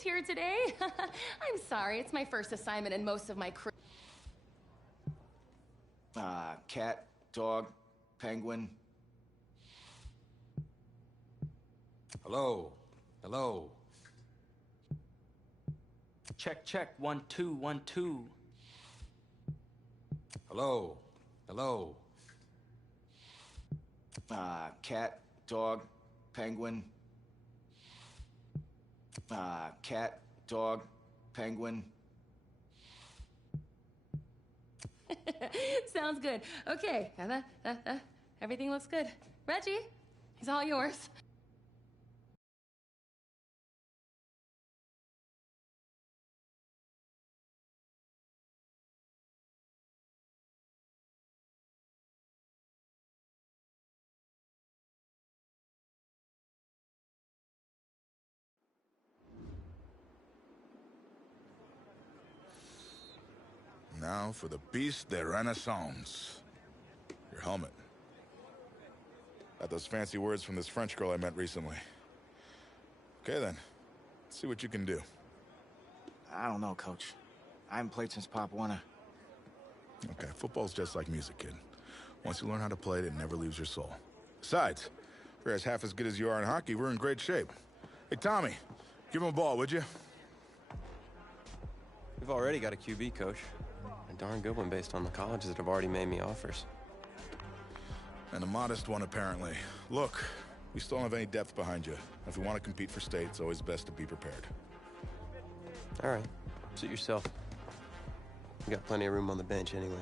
Penguin's here today. I'm sorry, it's my first assignment and most of my crew. Cat, dog, penguin. Hello. Hello. Check, check. 1 2 1 2. Hello. Hello. Cat, dog, penguin. Cat, dog, penguin. Sounds good. Okay, everything looks good. Reggie, it's all yours. Now for the Beast de Renaissance. Your helmet. Got those fancy words from this French girl I met recently. Okay then, let's see what you can do. I don't know, Coach. I haven't played since Pop Warner. Okay, football's just like music, kid. Once you learn how to play it, it never leaves your soul. Besides, if you're half as good as you are in hockey, we're in great shape. Hey, Tommy, give him a ball, would you? We've already got a QB, Coach. A darn good one based on the colleges that have already made me offers. And a modest one, apparently. Look, we still don't have any depth behind you. If we want to compete for state, it's always best to be prepared. All right, suit yourself. We got plenty of room on the bench anyway.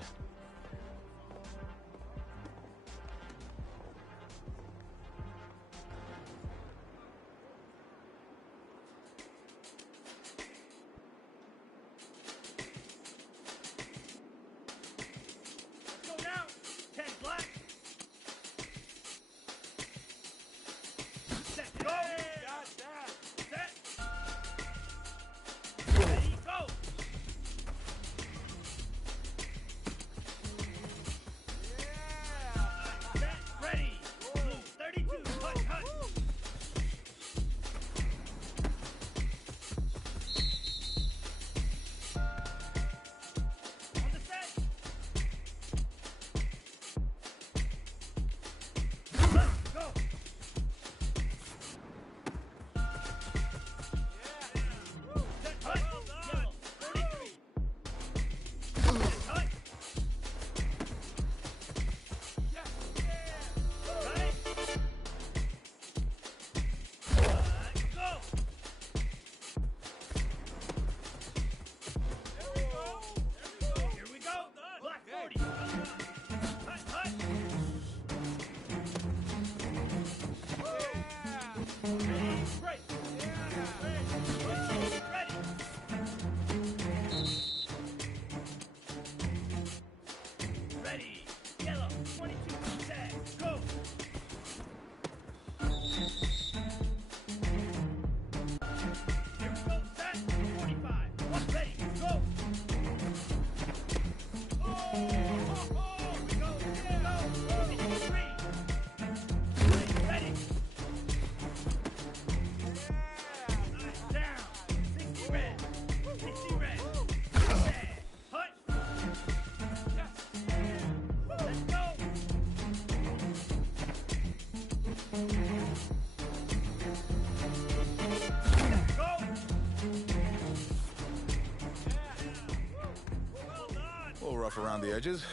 Rough around the edges,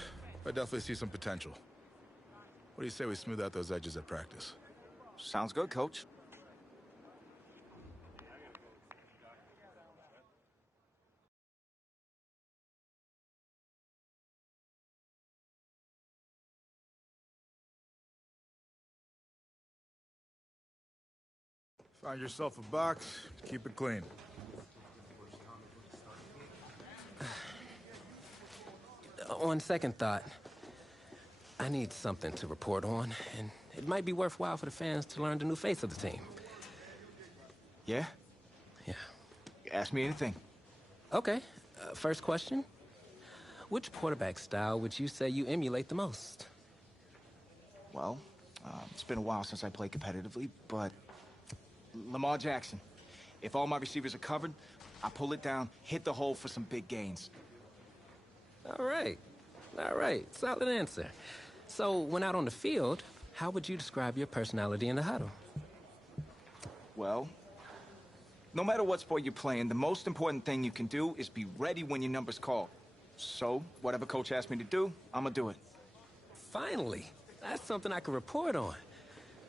I definitely see some potential. What do you say we smooth out those edges at practice? Sounds good, Coach. Find yourself a box, keep it clean. On second thought, I need something to report on, and it might be worthwhile for the fans to learn the new face of the team. Yeah? Yeah. Ask me anything. Okay, first question. Which quarterback style would you say you emulate the most? Well, it's been a while since I played competitively, but Lamar Jackson. If all my receivers are covered, I pull it down, hit the hole for some big gains. All right. All right. Solid answer. So, when out on the field, how would you describe your personality in the huddle? Well, no matter what sport you're playing, the most important thing you can do is be ready when your number's called. So, whatever coach asks me to do, I'm gonna do it. Finally. That's something I can report on.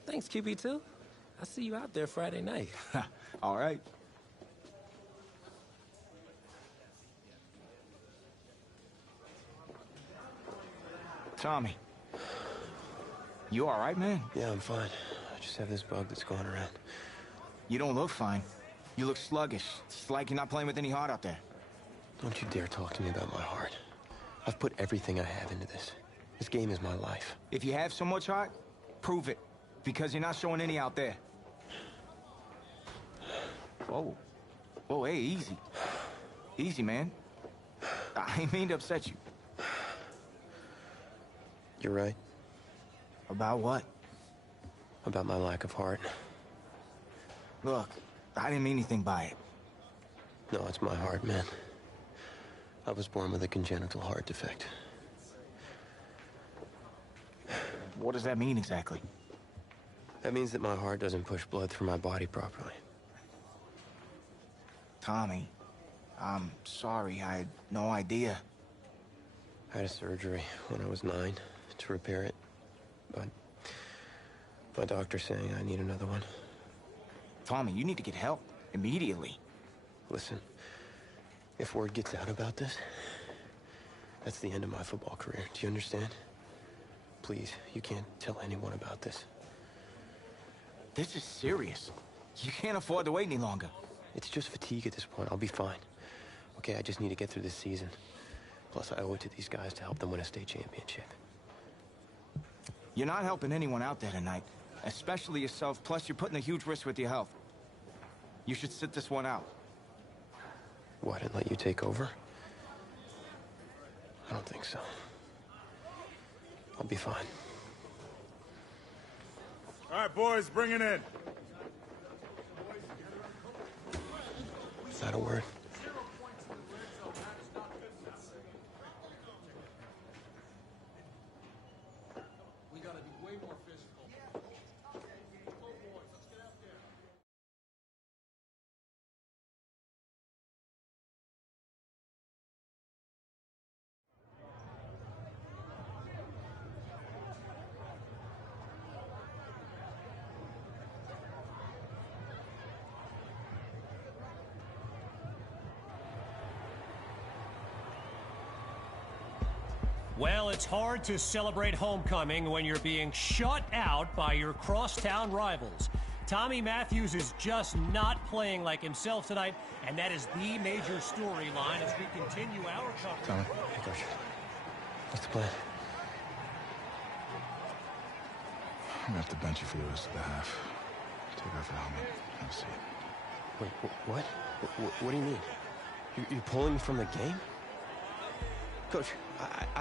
Thanks, QB2. I'll see you out there Friday night. All right. Tommy. You all right, man? Yeah, I'm fine. I just have this bug that's going around. You don't look fine. You look sluggish. It's like you're not playing with any heart out there. Don't you dare talk to me about my heart. I've put everything I have into this. This game is my life. If you have so much heart, prove it. Because you're not showing any out there. Whoa. Whoa, hey, easy. Easy, man. I ain't mean to upset you. You're right. About what? About my lack of heart. Look, I didn't mean anything by it. No, it's my heart, man. I was born with a congenital heart defect. What does that mean exactly? That means that my heart doesn't push blood through my body properly. Tommy, I'm sorry. I had no idea. I had a surgery when I was 9 to repair it, but my doctor's saying I need another one. Tommy, you need to get help immediately. Listen, if word gets out about this, that's the end of my football career. Do you understand? Please, you can't tell anyone about this. This is serious. You can't afford to wait any longer. It's just fatigue at this point. I'll be fine. Okay, I just need to get through this season. Plus, I owe it to these guys to help them win a state championship. You're not helping anyone out there tonight, especially yourself, plus you're putting a huge risk with your health. You should sit this one out. What, and let you take over? I don't think so. I'll be fine. All right, boys, bring it in. Is that a word? We gotta be way more physical. Well, it's hard to celebrate homecoming when you're being shut out by your crosstown rivals. Tommy Matthews is just not playing like himself tonight, and that is the major storyline as we continue our coverage. Tommy, hey, Coach. What's the plan? I'm gonna have to bench you for the rest of the half. Take off your helmet. Have a seat. Wait, what? What do you mean? You're pulling me from the game? Coach,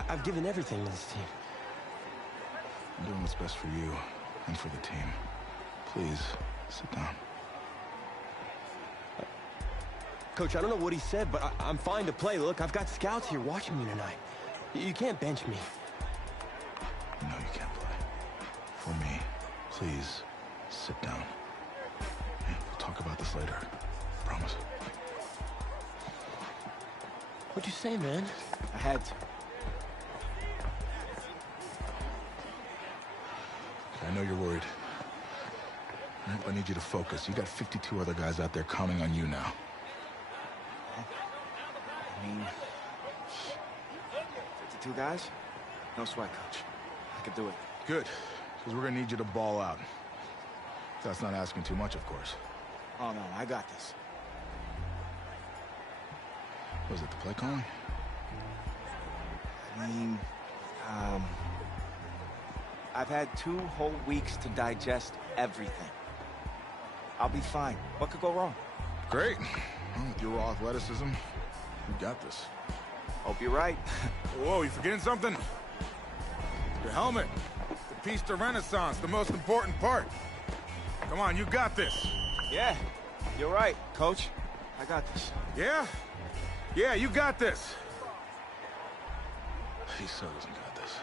I've given everything to this team. I'm doing what's best for you and for the team. Please, sit down. Coach, I don't know what he said, but I'm fine to play. Look, I've got scouts here watching me tonight. You can't bench me. No, you can't play. For me, please, sit down. Hey, we'll talk about this later. Promise. What'd you say, man? I had to. I know you're worried. I need you to focus. You got 52 other guys out there counting on you now. I mean, 52 guys? No sweat, Coach. I could do it. Good, because we're gonna need you to ball out. That's not asking too much, of course. Oh, no, I got this. Was it the play calling? I mean, I've had 2 whole weeks to digest everything. I'll be fine. What could go wrong? Great. Well, with your raw athleticism, you got this. Hope you're right. Whoa, you forgetting something? Your helmet. The piece de renaissance, the most important part. Come on, you got this. Yeah, You're right, Coach. I got this. Yeah? Yeah, you got this. He still doesn't got this.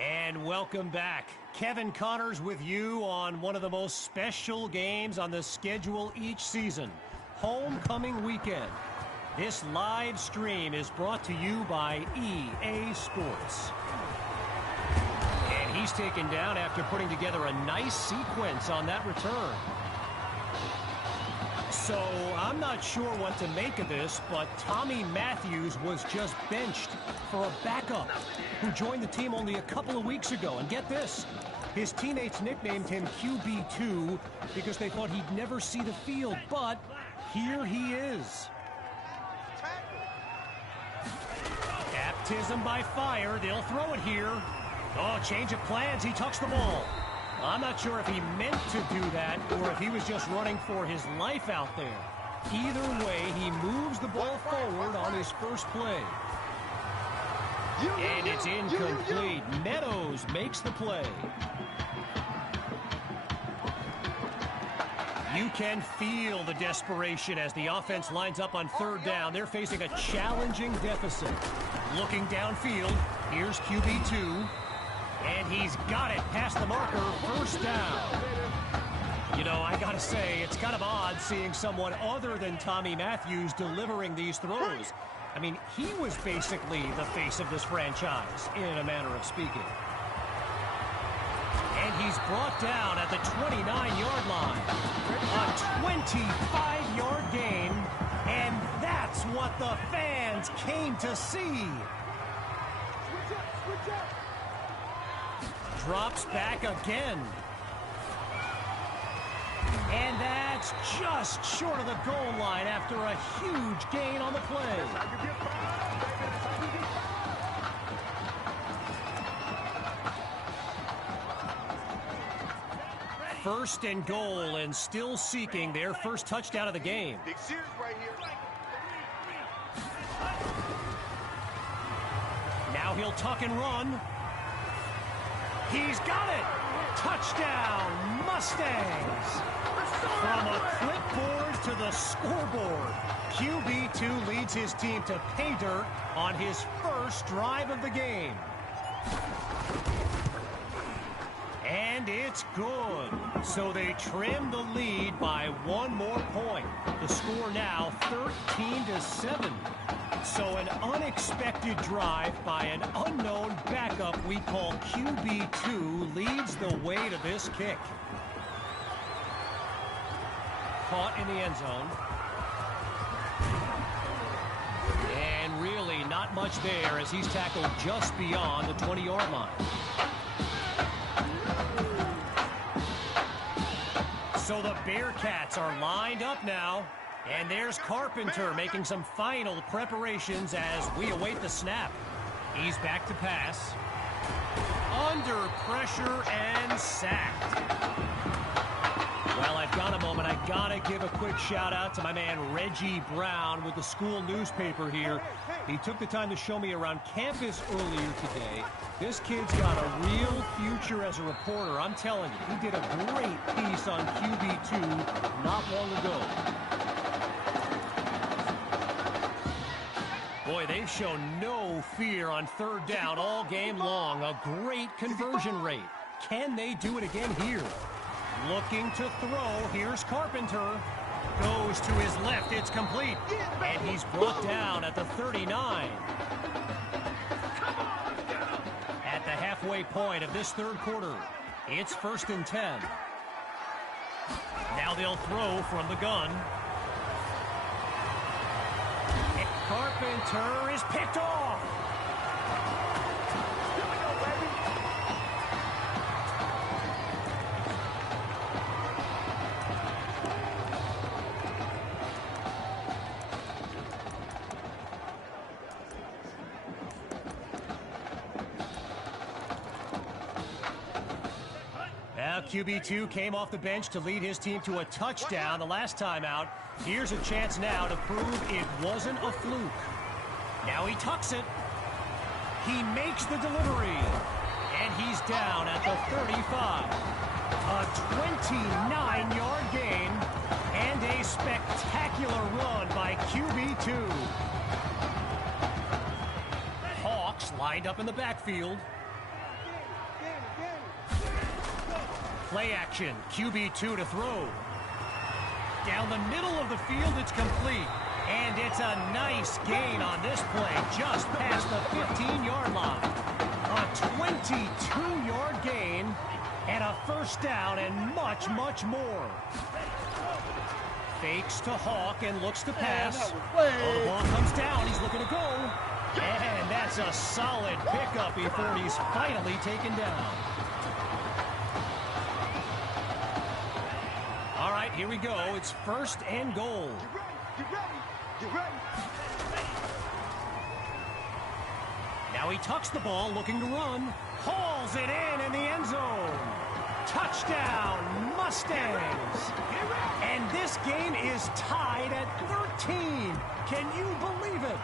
And welcome back. Kevin Connors with you on one of the most special games on the schedule each season, Homecoming Weekend. This live stream is brought to you by EA Sports. And he's taken down after putting together a nice sequence on that return. So I'm not sure what to make of this, but Tommy Matthews was just benched for a backup who joined the team only a couple of weeks ago. And get this, his teammates nicknamed him QB2 because they thought he'd never see the field, but here he is. Baptism by fire, they'll throw it here. Oh, change of plans, he tucks the ball. I'm not sure if he meant to do that or if he was just running for his life out there. Either way, he moves the ball forward on his first play. And it's incomplete. Meadows makes the play. You can feel the desperation as the offense lines up on third down. They're facing a challenging deficit. Looking downfield, here's QB2. And he's got it past the marker, first down. You know, I gotta say, it's kind of odd seeing someone other than Tommy Matthews delivering these throws. I mean, he was basically the face of this franchise, in a manner of speaking. And he's brought down at the 29-yard line. A 25-yard gain, and that's what the fans came to see. Drops back again. And that's just short of the goal line after a huge gain on the play. First and goal, and still seeking their first touchdown of the game. Now he'll tuck and run. He's got it! Touchdown, Mustangs! From a clipboard to the scoreboard, QB2 leads his team to pay dirt on his first drive of the game. And it's good. So they trim the lead by one more point. The score now 13-7. So an unexpected drive by an unknown backup we call QB2 leads the way to this kick. Caught in the end zone. And really not much there as he's tackled just beyond the 20-yard line. So the Bearcats are lined up now. And there's Carpenter making some final preparations as we await the snap. He's back to pass. Under pressure and sacked. Well, I've got a moment. I gotta give a quick shout out to my man Reggie Brown with the school newspaper here. He took the time to show me around campus earlier today. This kid's got a real future as a reporter. I'm telling you, he did a great piece on QB2 not long ago. Boy, they've shown no fear on third down all game long. A great conversion rate. Can they do it again here? Looking to throw. Here's Carpenter. Goes to his left. It's complete. And he's brought down at the 39. At the halfway point of this third quarter, it's 1st and 10. Now they'll throw from the gun. Carpenter is picked off. Now QB2 came off the bench to lead his team to a touchdown the last time out. Here's a chance now to prove it wasn't a fluke. Now he tucks it. He makes the delivery. And he's down at the 35. A 29-yard gain and a spectacular run by QB2. Hawks lined up in the backfield. Play action, QB2 to throw. Down the middle of the field, it's complete. And it's a nice gain on this play, just past the 15-yard line. A 22-yard gain and a first down and much, much more. Fakes to Hawk and looks to pass. Oh, the ball comes down. He's looking to go. And that's a solid pickup before he's finally taken down. All right, here we go. It's 1st and goal. Get ready. Now he tucks the ball, looking to run. Hauls it in the end zone. Touchdown, Mustangs. And this game is tied at 13. Can you believe it?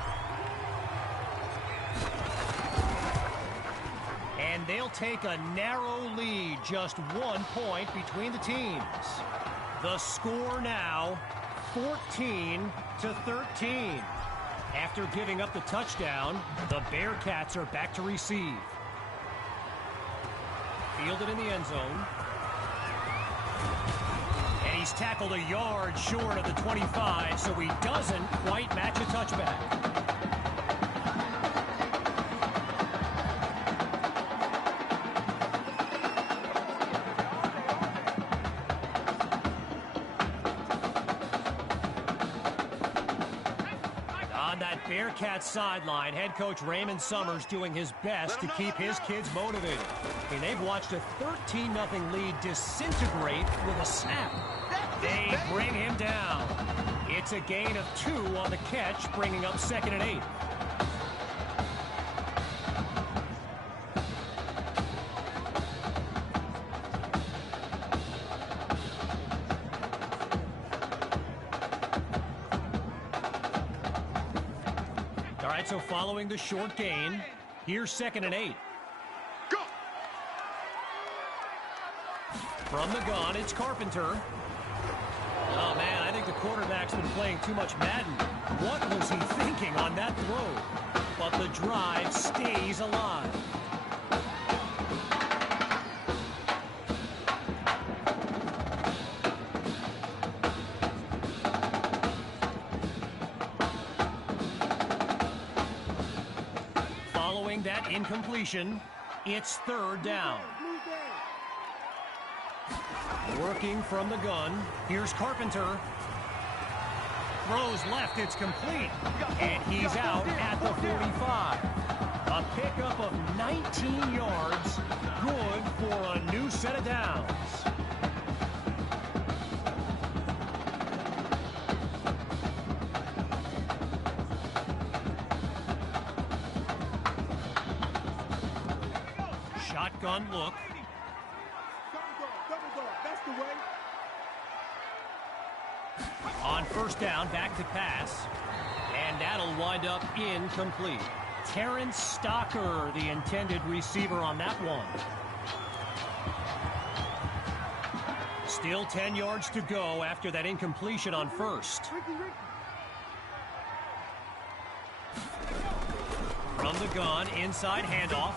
And they'll take a narrow lead, just 1 point between the teams. The score now, 14-13. After giving up the touchdown, the Bearcats are back to receive. Fielded in the end zone. And he's tackled a yard short of the 25, so he doesn't quite match a touchback. Bearcats sideline, head coach Raymond Summers doing his best to keep his kids motivated. And they've watched a 13-0 lead disintegrate with a snap. They bring him down. It's a gain of 2 on the catch, bringing up 2nd and 8. So following the short gain, here's 2nd and 8. Go! From the gun, it's Carpenter. Oh, man, I think the quarterback's been playing too much Madden. What was he thinking on that throw? But the drive stays alive. That incompletion, it's 3rd down. Working from the gun, here's Carpenter. Throws left, it's complete. And he's out at the 45. A pickup of 19 yards, good for a new set of downs. Shotgun look. Double dog, that's the way. On 1st down, back to pass. And that'll wind up incomplete. Terrence Stocker, the intended receiver on that one. Still 10 yards to go after that incompletion on 1st. From the gun, inside handoff.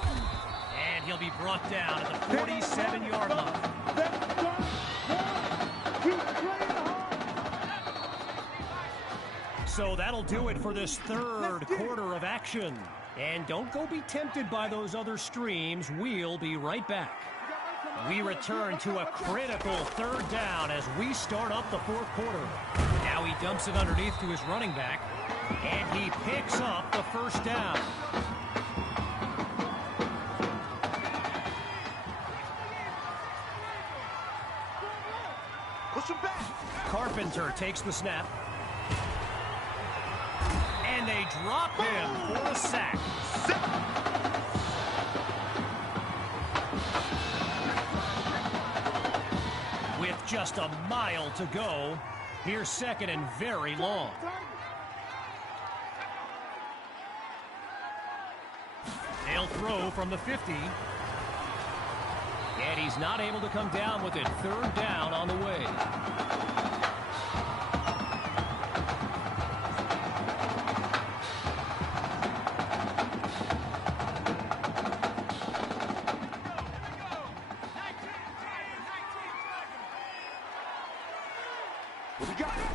And he'll be brought down at the 47-yard line. So that'll do it for this 3rd quarter of action. And don't go be tempted by those other streams. We'll be right back. We return to a critical 3rd down as we start up the 4th quarter. Now he dumps it underneath to his running back. And he picks up the 1st down. Carpenter takes the snap. And they drop him for a sack. With just a mile to go, here's 2nd and very long. They'll throw from the 50. And he's not able to come down with it. Third down on the way.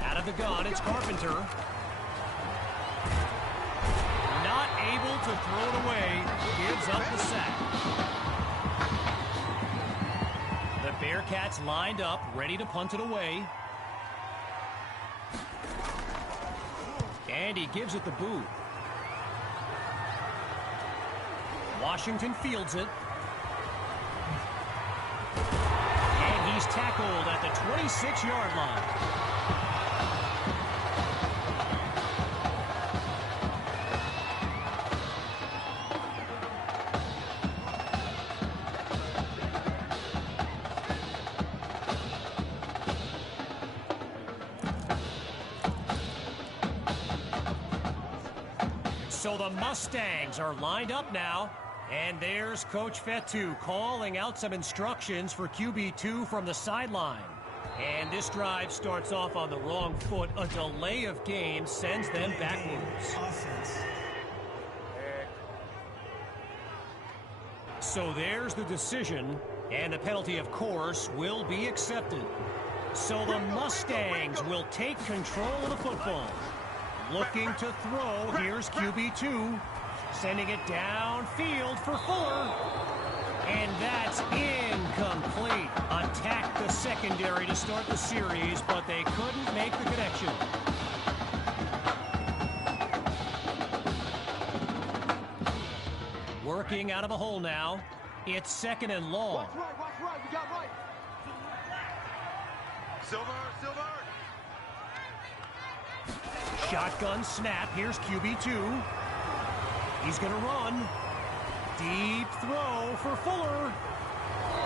Out of the gun, it's Carpenter. Not able to throw it away. Gives up the sack. The Bearcats lined up, ready to punt it away. And he gives it the boot. Washington fields it. And he's tackled at the 26-yard line. So the Mustangs are lined up now. And there's Coach Fetu calling out some instructions for QB2 from the sideline. And this drive starts off on the wrong foot. A delay of game sends them backwards. So there's the decision. And the penalty, of course, will be accepted. So the Mustangs will take control of the football. Looking to throw, here's QB2, sending it downfield for Fuller, and that's incomplete. Attacked the secondary to start the series, but they couldn't make the connection. Working out of a hole now. It's second and long. Watch right, we got right. Silver. Shotgun snap. Here's QB2. He's going to run. Deep throw for Fuller.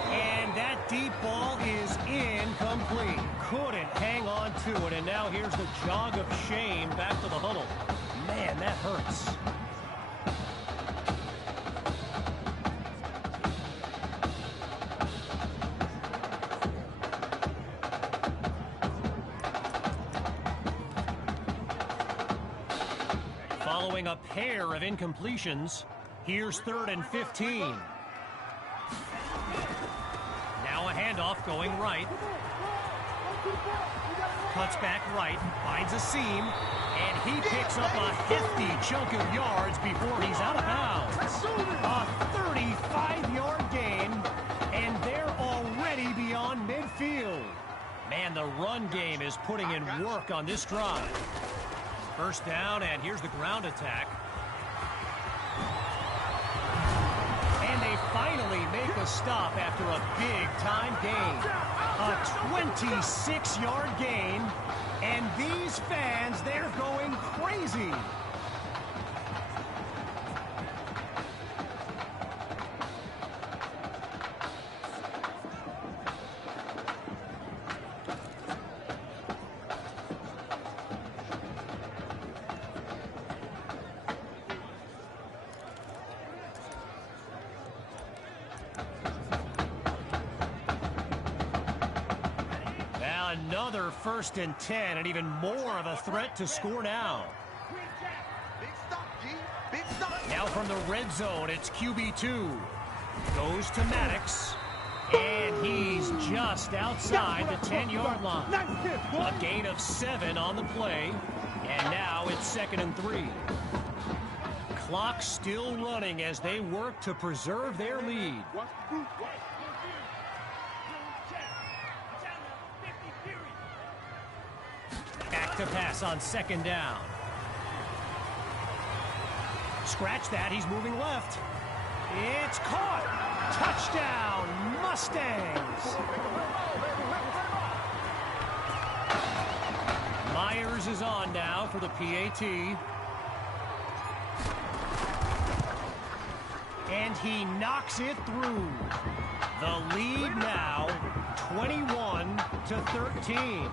And that deep ball is incomplete. Couldn't hang on to it. And now here's the jog of shame back to the huddle. Man, that hurts. Following a pair of incompletions, here's 3rd and 15. Now a handoff going right. Cuts back right, finds a seam, and he picks up a hefty chunk of yards before he's out of bounds. A 35-yard gain, and they're already beyond midfield. Man, the run game is putting in work on this drive. First down, and here's the ground attack. And they finally make a stop after a big-time gain. A 26-yard gain, and these fans, they're going crazy. Another 1st and 10, and even more of a threat to score now. Now from the red zone, it's QB2. Goes to Maddox, and he's just outside the 10-yard line. A gain of 7 on the play, and now it's 2nd and 3. Clock still running as they work to preserve their lead. Back to pass on 2nd down. Scratch that, he's moving left. It's caught. Touchdown, Mustangs. Myers is on now for the PAT. And he knocks it through. The lead now, 21-13.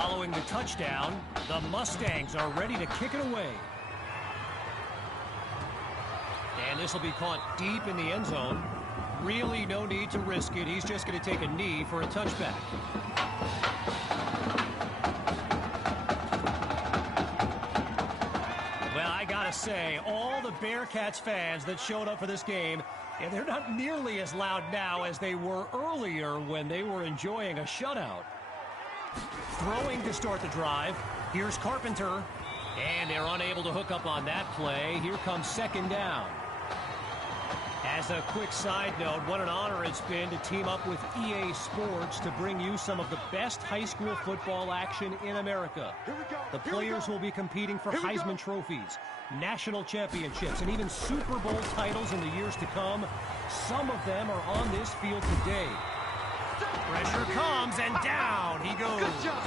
Following the touchdown, the Mustangs are ready to kick it away. And this will be caught deep in the end zone. Really no need to risk it. He's just going to take a knee for a touchback. Well, I got to say, all the Bearcats fans that showed up for this game, they're not nearly as loud now as they were earlier when they were enjoying a shutout. Throwing to start the drive. Here's Carpenter. And they're unable to hook up on that play. Here comes second down. As a quick side note, what an honor it's been to team up with EA Sports to bring you some of the best high school football action in America. The players will be competing for Heisman trophies, national championships, and even Super Bowl titles in the years to come. Some of them are on this field today. Pressure comes, and down he goes. Good job.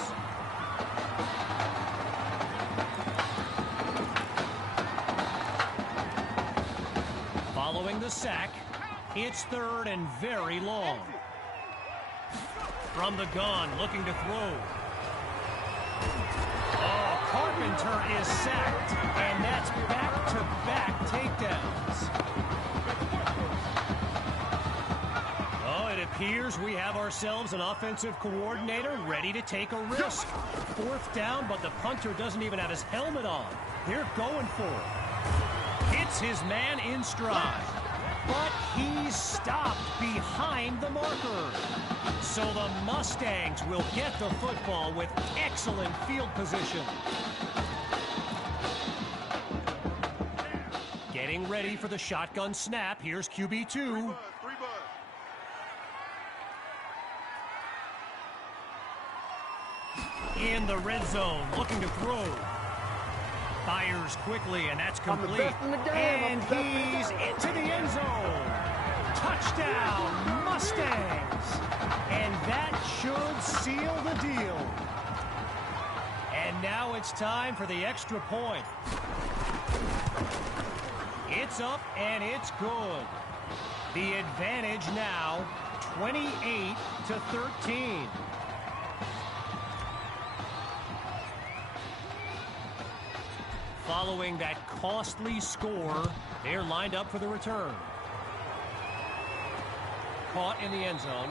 Following the sack, it's third and very long. From the gun, looking to throw. Oh, Carpenter is sacked, and that's back-to-back takedowns. Oh, it appears we have ourselves an offensive coordinator ready to take a risk. Fourth down, but the punter doesn't even have his helmet on. They're going for it. Hits his man in stride. But he's stopped behind the marker. So the Mustangs will get the football with excellent field position. Getting ready for the shotgun snap. Here's QB2. In the red zone, looking to throw. Fires quickly, and that's complete. And he's into the end zone. Touchdown, Mustangs. And that should seal the deal. And now it's time for the extra point. It's up, and it's good. The advantage now, 28-13. Following that costly score, they're lined up for the return. Caught in the end zone.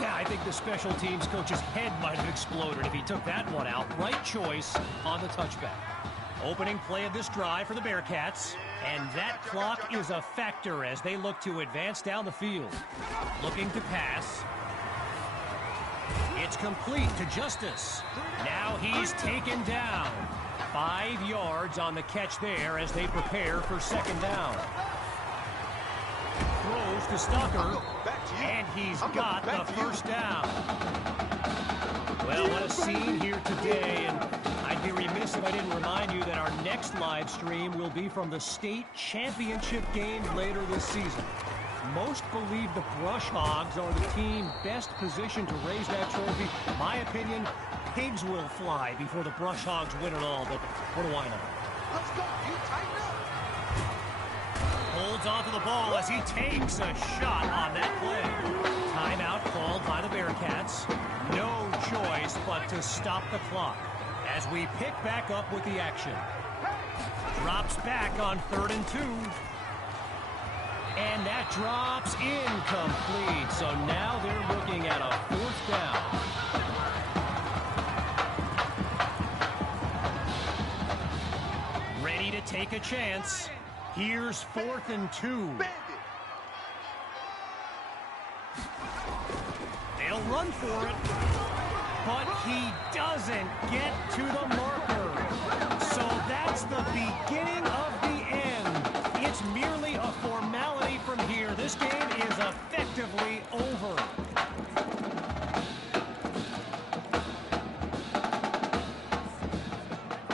Yeah, I think the special teams coach's head might have exploded if he took that one out. Right choice on the touchback. Opening play of this drive for the Bearcats. And that clock is a factor as they look to advance down the field. Looking to pass. It's complete to Justice. Now he's taken down. 5 yards on the catch there as they prepare for second down. Throws to Stalker, and he's got the first down. Well, what a scene here today, and I'd be remiss if I didn't remind you that our next live stream will be from the state championship game later this season. Most believe the Brush Hogs are the team best positioned to raise that trophy. My opinion, pigs will fly before the Brush Hogs win it all, but what do I know? Let's go. You tighten up. Holds onto the ball as he takes a shot on that play. Timeout called by the Bearcats. No choice but to stop the clock as we pick back up with the action. Drops back on 3rd and 2. And that drops incomplete. So now they're looking at a 4th down. Ready to take a chance. Here's 4th and 2. They'll run for it. But he doesn't get to the marker. So that's the beginning of the end. It's merely a formality from here. This game is effectively over.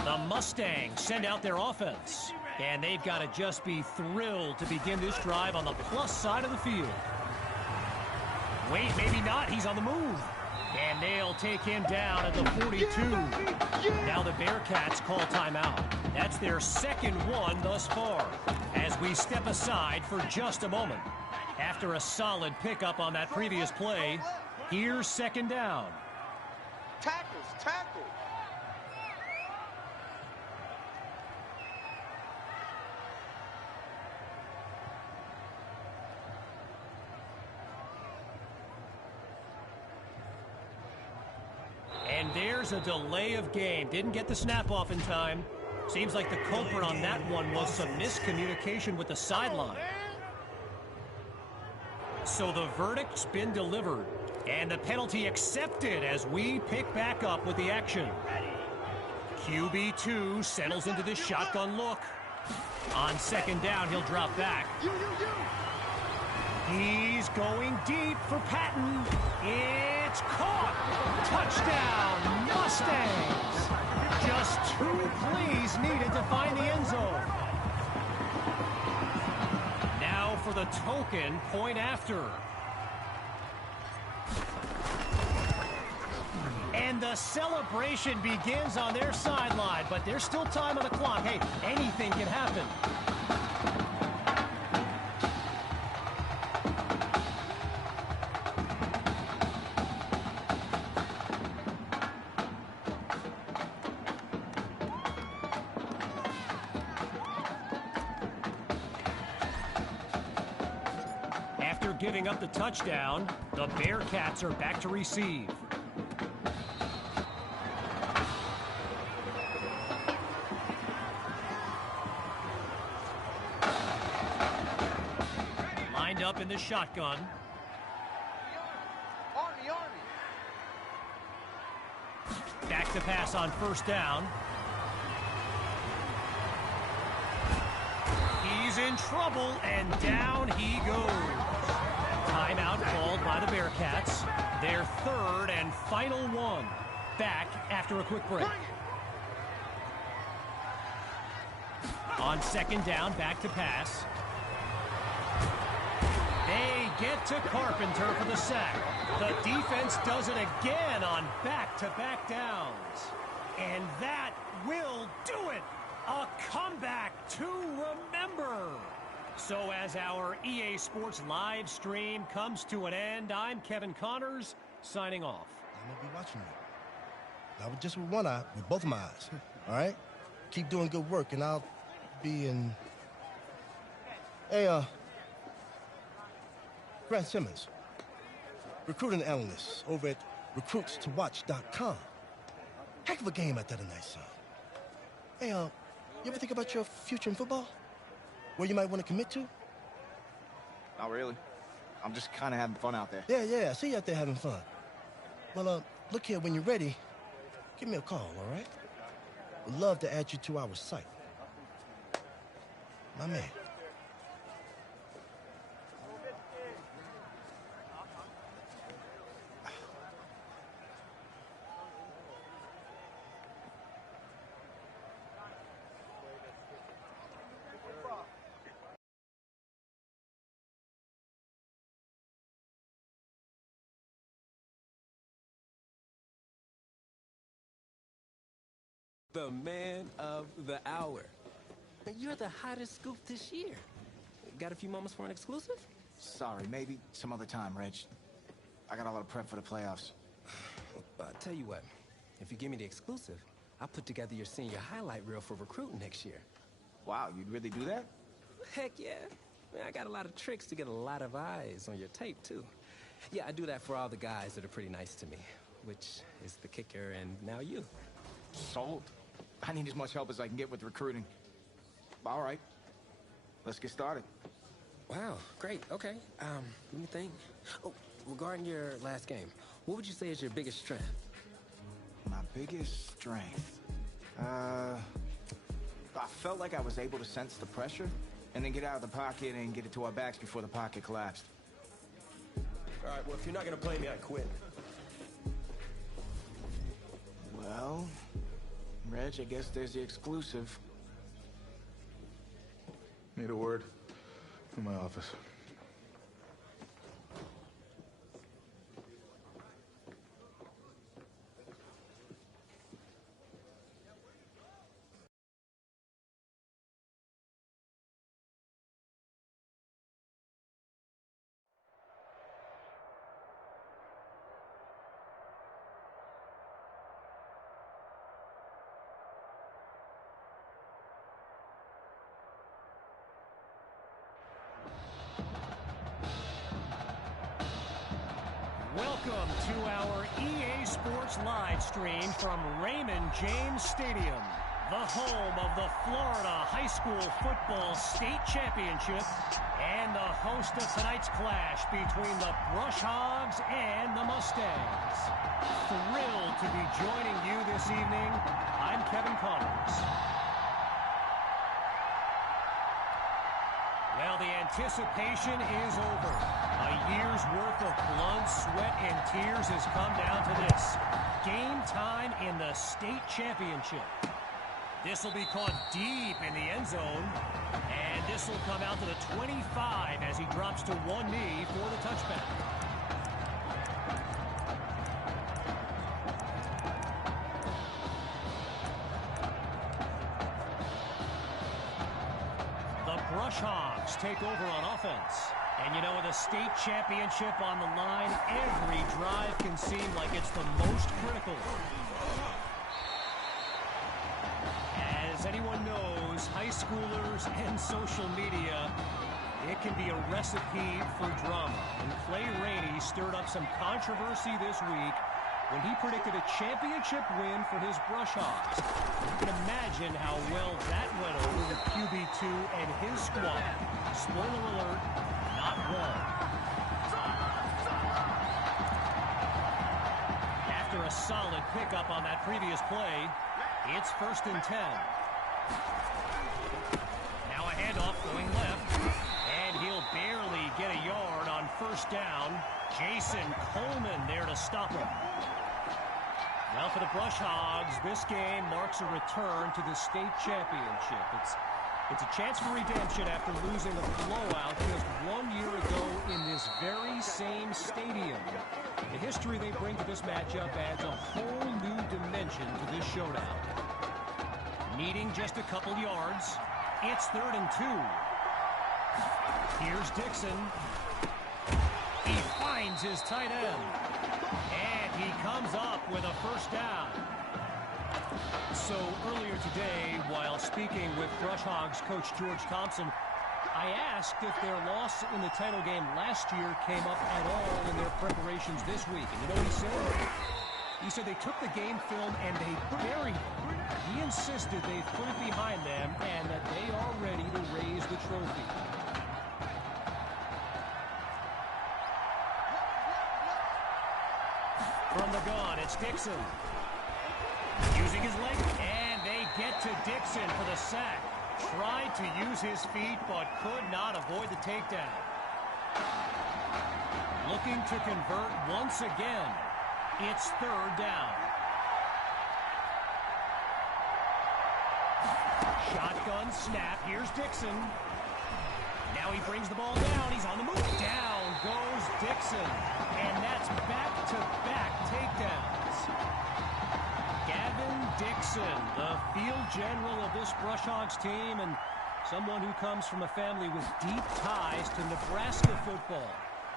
The Mustangs send out their offense. And they've got to just be thrilled to begin this drive on the plus side of the field. Wait, maybe not. He's on the move. And they'll take him down at the 42. Now the Bearcats call timeout. That's their second one thus far. As we step aside for just a moment. After a solid pickup on that previous play, here's second down. Tackles, tackle. And there's a delay of game. Didn't get the snap off in time. Seems like the culprit on that one was some miscommunication with the sideline. So the verdict's been delivered, and the penalty accepted as we pick back up with the action. QB2 settles into this shotgun look. On second down, he'll drop back. He's going deep for Patton. It's caught. Touchdown, Mustangs. Just 2 plays needed to find the end zone. Now for the token point after. And the celebration begins on their sideline, but there's still time on the clock. Hey, anything can happen. After giving up the touchdown, the Bearcats are back to receive. Lined up in the shotgun. Army. Back to pass on first down. He's in trouble, and down he goes. Timeout called by the Bearcats. Their third and final one. Back after a quick break. On second down, back to pass. They get to Carpenter for the sack. The defense does it again on back-to-back downs. And that will do it. A comeback to remember. So as our EA Sports live stream comes to an end, I'm Kevin Connors, signing off. I'm going to be watching you. Not just with one eye, with both of my eyes. All right? Keep doing good work, and I'll be in... Hey, Grant Simmons, recruiting analyst over at recruitstowatch.com. Heck of a game at that tonight, son. Hey, you ever think about your future in football? Where you might want to commit to? Not really. I'm just kind of having fun out there. Yeah, I see you out there having fun. Well, look here, when you're ready, give me a call, all right? Would love to add you to our site. My man. The man of the hour. You're the hottest scoop this year. Got a few moments for an exclusive? Sorry, maybe some other time, Reg. I got a lot of prep for the playoffs. Tell you what, if you give me the exclusive, I'll put together your senior highlight reel for recruiting next year. Wow, you'd really do that? Heck yeah. Man, I got a lot of tricks to get a lot of eyes on your tape, too. Yeah, I do that for all the guys that are pretty nice to me, which is the kicker and now you. Sold. I need as much help as I can get with recruiting. All right. Let's get started. Wow, great. Okay. Let me think. Oh, regarding your last game, what would you say is your biggest strength? My biggest strength? I felt like I was able to sense the pressure and then get out of the pocket and get it to our backs before the pocket collapsed. All right, well, if you're not going to play me, I quit. Well, Reg, I guess there's the exclusive. Need a word in my office. Welcome to our EA Sports live stream from Raymond James Stadium, the home of the Florida High School Football State Championship and the host of tonight's clash between the Brush Hogs and the Mustangs. Thrilled to be joining you this evening. I'm Kevin Connors. Well, the anticipation is over. A year's worth of blood, sweat, and tears has come down to this. Game time in the state championship. This will be caught deep in the end zone, and this will come out to the 25 as he drops to one knee for the touchback. Brush Hogs take over on offense. And you know, with a state championship on the line, every drive can seem like it's the most critical. As anyone knows, high schoolers and social media, it can be a recipe for drama. And Clay Rainey stirred up some controversy this week when he predicted a championship win for his Brush Hogs. You can imagine how well that went over with QB2 and his squad. Spoiler alert, not well. After a solid pickup on that previous play, it's 1st and 10. Now a handoff going left, and he'll barely get a yard on 1st down. Jason Coleman there to stop him. Well, for the Brush Hogs, this game marks a return to the state championship. It's a chance for redemption after losing a blowout just 1 year ago in this very same stadium. The history they bring to this matchup adds a whole new dimension to this showdown. Needing just a couple yards, it's 3rd and 2. Here's Dixon. He finds his tight end. And he comes up with a 1st down. So earlier today, while speaking with Brush Hogs coach George Thompson, I asked if their loss in the title game last year came up at all in their preparations this week. And you know what he said? He said they took the game film and they buried it. He insisted they put it behind them and that they are ready to raise the trophy. From the gun, it's Dixon. Using his leg, and they get to Dixon for the sack. Tried to use his feet, but could not avoid the takedown. Looking to convert once again. It's 3rd down. Shotgun snap. Here's Dixon. Now he brings the ball down. He's on the move. Down goes Dixon. And that's back-to-back takedowns. Gavin Dixon, the field general of this Brush Hogs team and someone who comes from a family with deep ties to Nebraska football.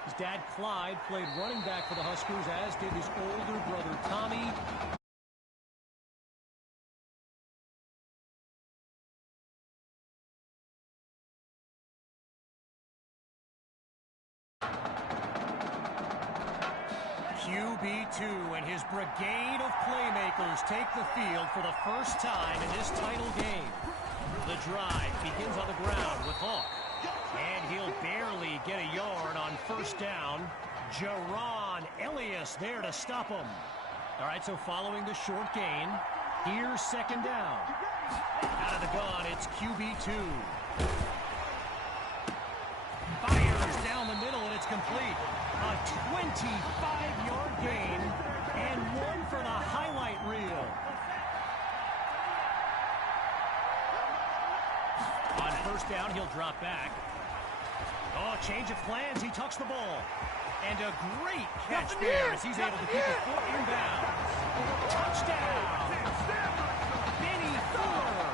His dad, Clyde, played running back for the Huskers, as did his older brother, Tommy. QB2 and his brigade of playmakers take the field for the first time in this title game. The drive begins on the ground with Hawk. And he'll barely get a yard on 1st down. Jaron Elias there to stop him. All right, so following the short gain, here's 2nd down. Out of the gun, it's QB2. Fires down the middle, and it's complete. A 25-yard gain, and one for the highlight reel. On 1st down, he'll drop back. Oh, change of plans. He tucks the ball. And a great catch there as he's able to keep his foot in bounds. Touchdown! Benny Fuller!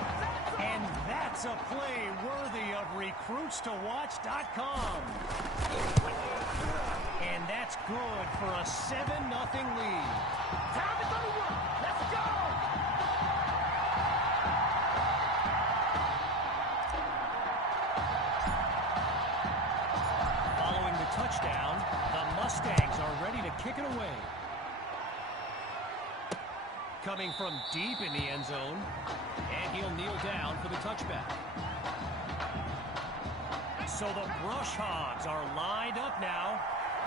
And that's a play worthy of RecruitsToWatch.com. And that's good for a 7-0 lead. Time to go to work. Let's go! Following the touchdown, the Mustangs are ready ready to kick it away. Coming from deep in the end zone. And he'll kneel down for the touchback. So the Brush Hogs are lined up now.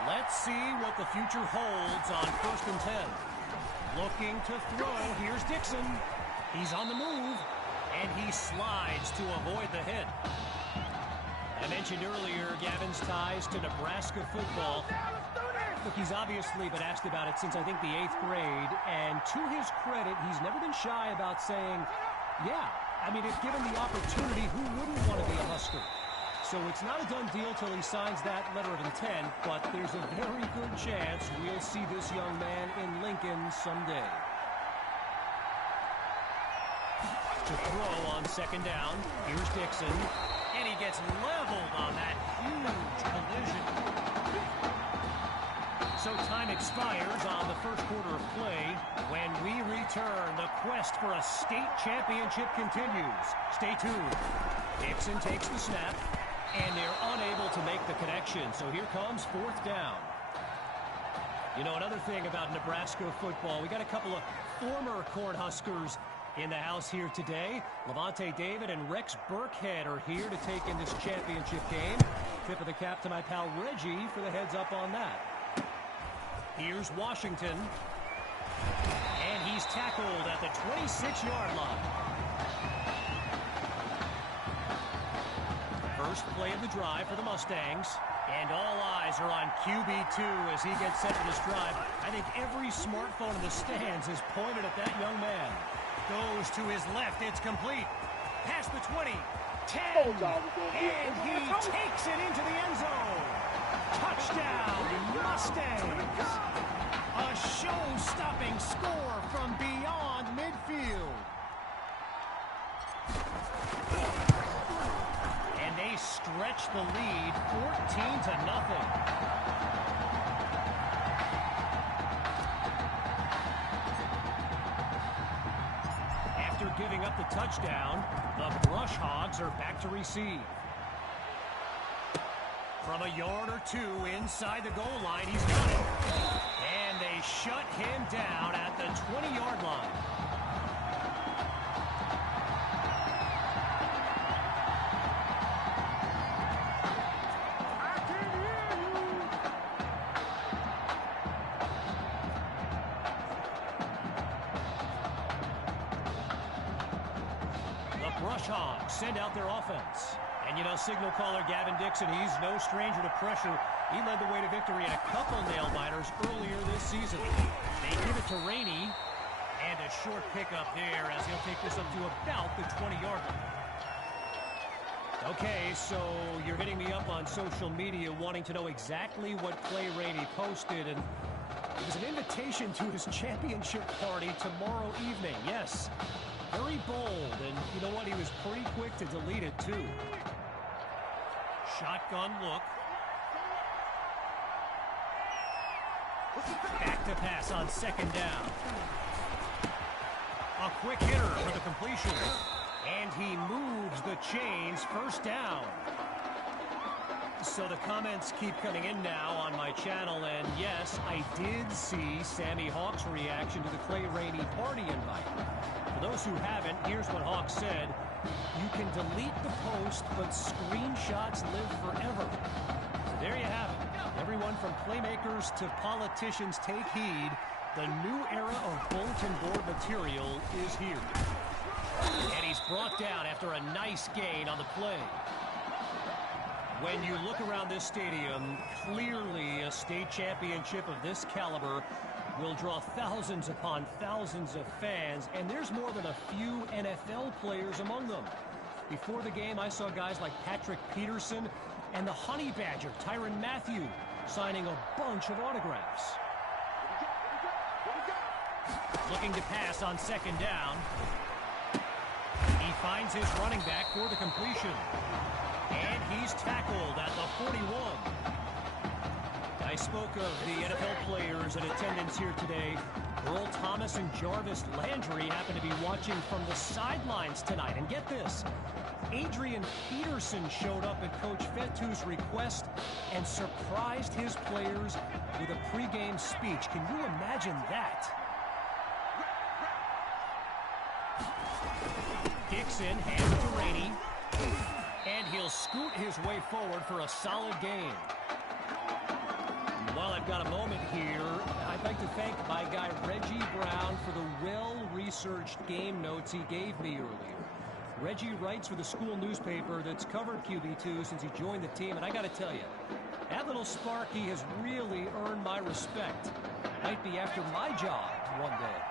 Let's see what the future holds on 1st and 10. Looking to throw. Here's Dixon. He's on the move. And he slides to avoid the hit. I mentioned earlier Gavin's ties to Nebraska football. Look, he's obviously been asked about it since, I think, the 8th grade. And to his credit, he's never been shy about saying, yeah, I mean, if given the opportunity, who wouldn't want to be a Husker? So it's not a done deal till he signs that letter of intent, but there's a very good chance we'll see this young man in Lincoln someday. To throw on 2nd down, here's Dixon, and he gets leveled on that huge collision. So time expires on the 1st quarter of play. When we return, the quest for a state championship continues. Stay tuned. Dixon takes the snap, and they're unable to make the connection. So here comes 4th down. You know, another thing about Nebraska football, we got a couple of former Cornhuskers in the house here today. Levante David and Rex Burkhead are here to take in this championship game. Tip of the cap to my pal Reggie for the heads up on that. Here's Washington. And he's tackled at the 26-yard line. First play of the drive for the Mustangs. And all eyes are on QB2 as he gets set for this drive. I think every smartphone in the stands is pointed at that young man. Goes to his left. It's complete. Past the 20. 10. And he takes it into the end zone. Touchdown, Mustangs. A show-stopping score from beyond midfield. And they stretch the lead 14-0. After giving up the touchdown, the Brush Hogs are back to receive. From a yard or two inside the goal line, he's got it. And they shut him down at the 20-yard line. The Brush Hogs send out their offense. And, you know, signal caller Gavin Dixon, he's no stranger to pressure. He led the way to victory in a couple nail-biters earlier this season. They give it to Rainey, and a short pickup there as he'll take this up to about the 20-yard line. Okay, so you're hitting me up on social media wanting to know exactly what Clay Rainey posted, and it was an invitation to his championship party tomorrow evening. Yes, very bold, and you know what? He was pretty quick to delete it, too. Shotgun look. Back to pass on 2nd down. A quick hitter for the completion. And he moves the chains. 1st down. So the comments keep coming in now on my channel. And yes, I did see Sammy Hawk's reaction to the Clay Rainey party invite. For those who haven't, here's what Hawk said. You can delete the post, but screenshots live forever. So there you have it. Everyone from playmakers to politicians, take heed. The new era of bulletin board material is here. And he's brought down after a nice gain on the play. When you look around this stadium, clearly a state championship of this caliber will draw thousands upon thousands of fans, and there's more than a few NFL players among them. Before the game, I saw guys like Patrick Peterson and the Honey Badger, Tyrann Mathieu, signing a bunch of autographs. Looking to pass on 2nd down. He finds his running back for the completion. And he's tackled at the 41. I spoke of the NFL players in attendance here today. Earl Thomas and Jarvis Landry happen to be watching from the sidelines tonight. And get this, Adrian Peterson showed up at Coach Fettu's request and surprised his players with a pregame speech. Can you imagine that? Dixon hands it to Rainey, and he'll scoot his way forward for a solid gain. While I've got a moment here, I'd like to thank my guy Reggie Brown for the well-researched game notes he gave me earlier. Reggie writes for the school newspaper that's covered QB2 since he joined the team, and I got to tell you, that little Sparky has really earned my respect. Might be after my job one day.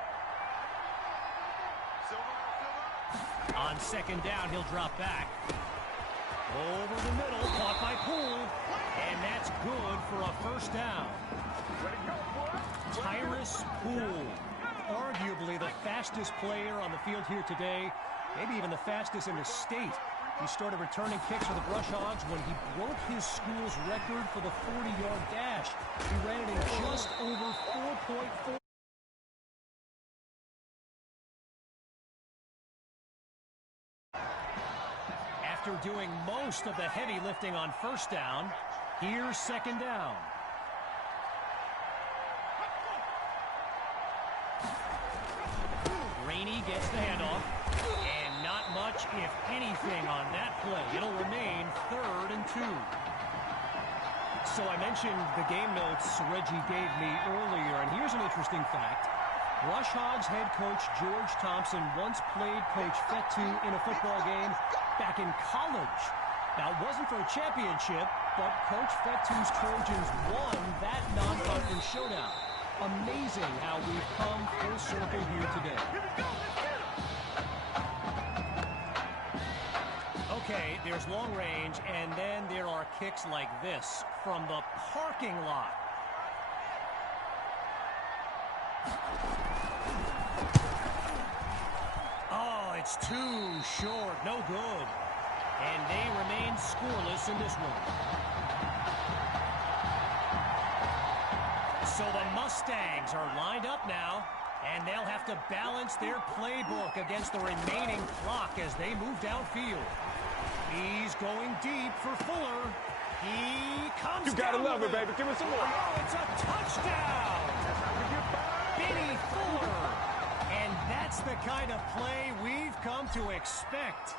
On second down, he'll drop back. Over the middle, caught by Poole, and that's good for a first down. Tyrus Poole, arguably the fastest player on the field here today, maybe even the fastest in the state. He started returning kicks for the Brush Hogs when he broke his school's record for the 40-yard dash. He ran it in just over 4.4. After doing most of the heavy lifting on first down, here's second down. Rainey gets the handoff, and not much, if anything, on that play. It'll remain 3rd and 2. So I mentioned the game notes Reggie gave me earlier, and here's an interesting fact. Brush Hogs head coach George Thompson once played Coach Fettu in a football game back in college. Now, it wasn't for a championship, but Coach Fettu's Trojans won that non-conference showdown. Amazing how we've come full circle here today. Okay, there's long range, and then there are kicks like this from the parking lot. Oh, it's too short. No good. And they remain scoreless in this one. So the Mustangs are lined up now, and they'll have to balance their playbook against the remaining clock as they move downfield. He's going deep for Fuller. He comes You gotta love it, baby. Give me some more. Oh, it's a touchdown! Benny Fuller. And that's the kind of play we've come to expect.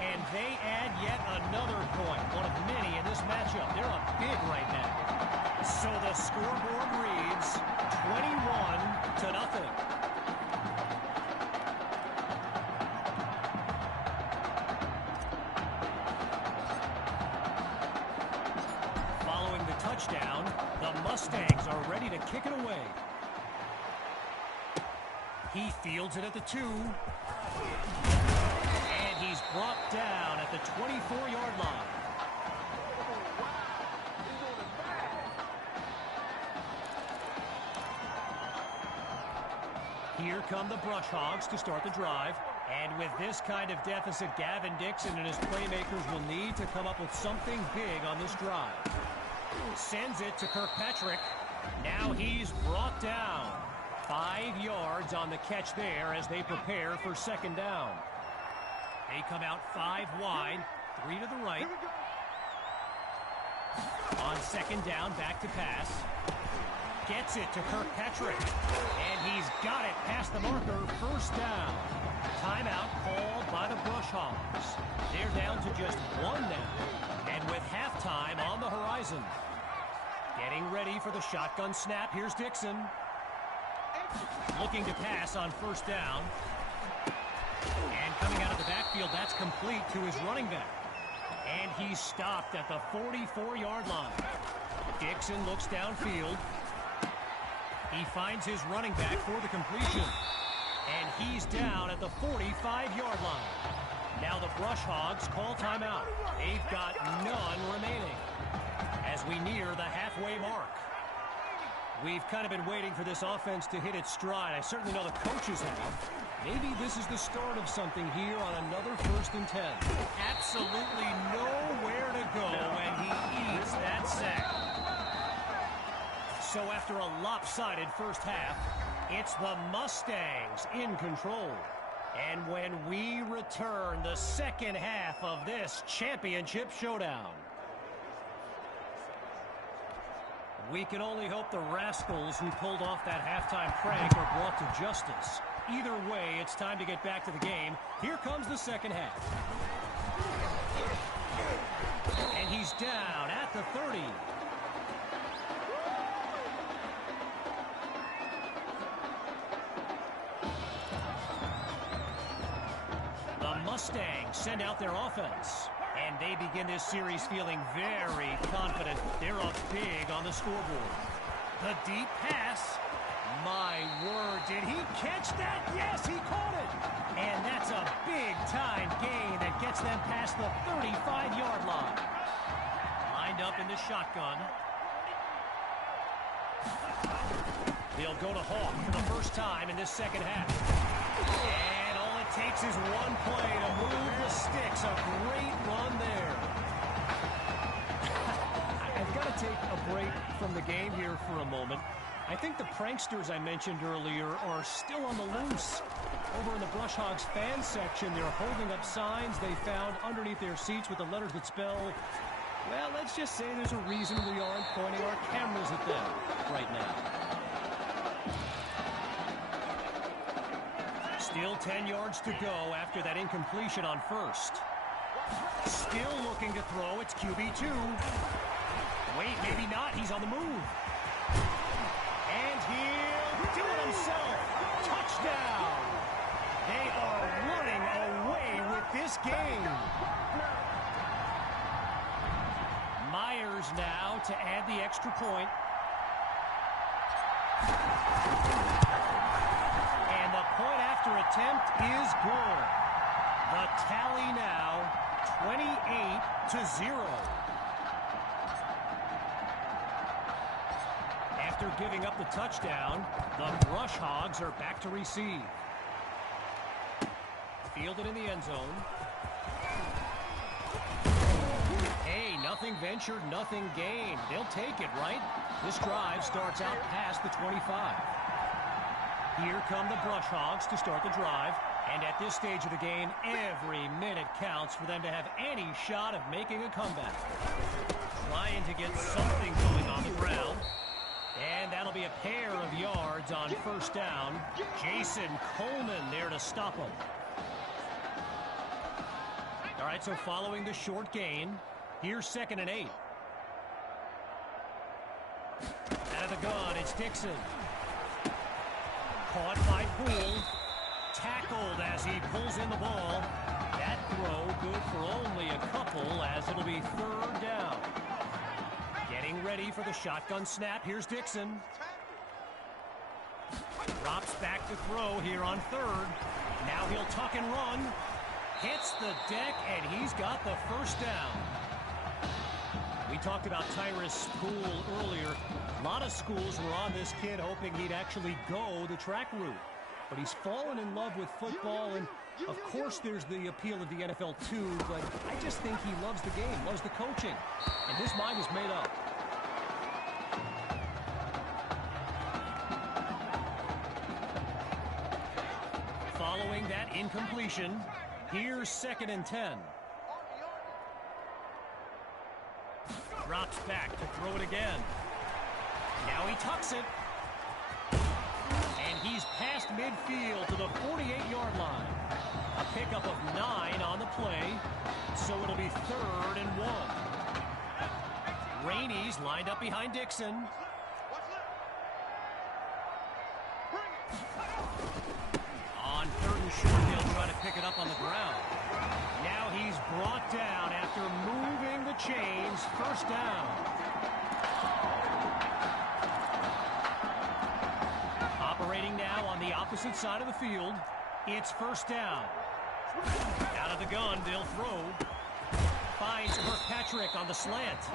And they add yet another point, one of many in this matchup. They're up big right now. So the scoreboard reads 21-0. Following the touchdown, the Mustangs are ready to kick it away. He fields it at the 2. And he's brought down at the 24-yard line. Here come the Brush Hogs to start the drive. And with this kind of deficit, Gavin Dixon and his playmakers will need to come up with something big on this drive. Sends it to Kirkpatrick. Now he's brought down. 5 yards on the catch there as they prepare for second down. They come out 5 wide, 3 to the right. On second down, back to pass. Gets it to Kirkpatrick. And he's got it past the marker, first down. Timeout called by the Brush Hogs. They're down to just 1 now. And with halftime on the horizon. Getting ready for the shotgun snap. Here's Dixon. Looking to pass on first down. And coming out of the backfield, that's complete to his running back. And he's stopped at the 44-yard line. Dixon looks downfield. He finds his running back for the completion. And he's down at the 45-yard line. Now the Brush Hogs call timeout. They've got none remaining as we near the halfway mark. We've kind of been waiting for this offense to hit its stride. I certainly know the coaches have. Maybe this is the start of something here on another 1st and 10. Absolutely nowhere to go, and he eats that sack. So after a lopsided first half, it's the Mustangs in control. And when we return, the second half of this championship showdown. We can only hope the rascals who pulled off that halftime prank are brought to justice. Either way, it's time to get back to the game. Here comes the second half. And he's down at the 30. The Mustangs send out their offense. And they begin this series feeling very confident. They're up big on the scoreboard. The deep pass. My word, did he catch that? Yes, he caught it. And that's a big-time gain that gets them past the 35-yard line. Lined up in the shotgun. They'll go to Hawk for the first time in this second half. And all it takes is one play to move the sticks. A great run there. I've got to take a break from the game here for a moment. I think the pranksters I mentioned earlier are still on the loose. Over in the Brush Hogs fan section, they're holding up signs they found underneath their seats with the letters that spell, well, let's just say there's a reason we aren't pointing our cameras at them right now. Still 10 yards to go after that incompletion on first. Still looking to throw. It's QB2. Wait, maybe not. He's on the move. And he'll do it himself. Touchdown. They are running away with this game. Myers now to add the extra point. And the point after attempt is good. The tally now 28-0. After giving up the touchdown, the Brush Hogs are back to receive. Fielded in the end zone. Hey, nothing ventured, nothing gained. They'll take it, right? This drive starts out past the 25. Here come the Brush Hogs to start the drive. And at this stage of the game, every minute counts for them to have any shot of making a comeback. Trying to get something going on the ground. And that'll be a pair of yards on first down. Jason Coleman there to stop him. All right, so following the short gain, here's 2nd and 8. Out of the gun, it's Dixon. Caught by Poole. Tackled as he pulls in the ball. That throw good for only a couple as it'll be 3rd down. Getting ready for the shotgun snap. Here's Dixon. Drops back to throw here on 3rd. Now he'll tuck and run. Hits the deck, and he's got the first down. We talked about Tyrus Poole earlier. A lot of schools were on this kid hoping he'd actually go the track route. But he's fallen in love with football, and of course there's the appeal of the NFL too, but I just think he loves the game, loves the coaching, and his mind is made up. Following that incompletion, here's 2nd and 10. Drops back to throw it again. Now he tucks it. And he's past midfield to the 48-yard line. A pickup of 9 on the play, so it'll be 3rd and 1. Rainey's lined up behind Dixon. On 3rd and short, he'll try to pick it up on the ground. Now he's brought down after moving the chains. First down. Operating now on the opposite side of the field. It's first down. Out of the gun, they'll throw. Finds Kirkpatrick on the slant.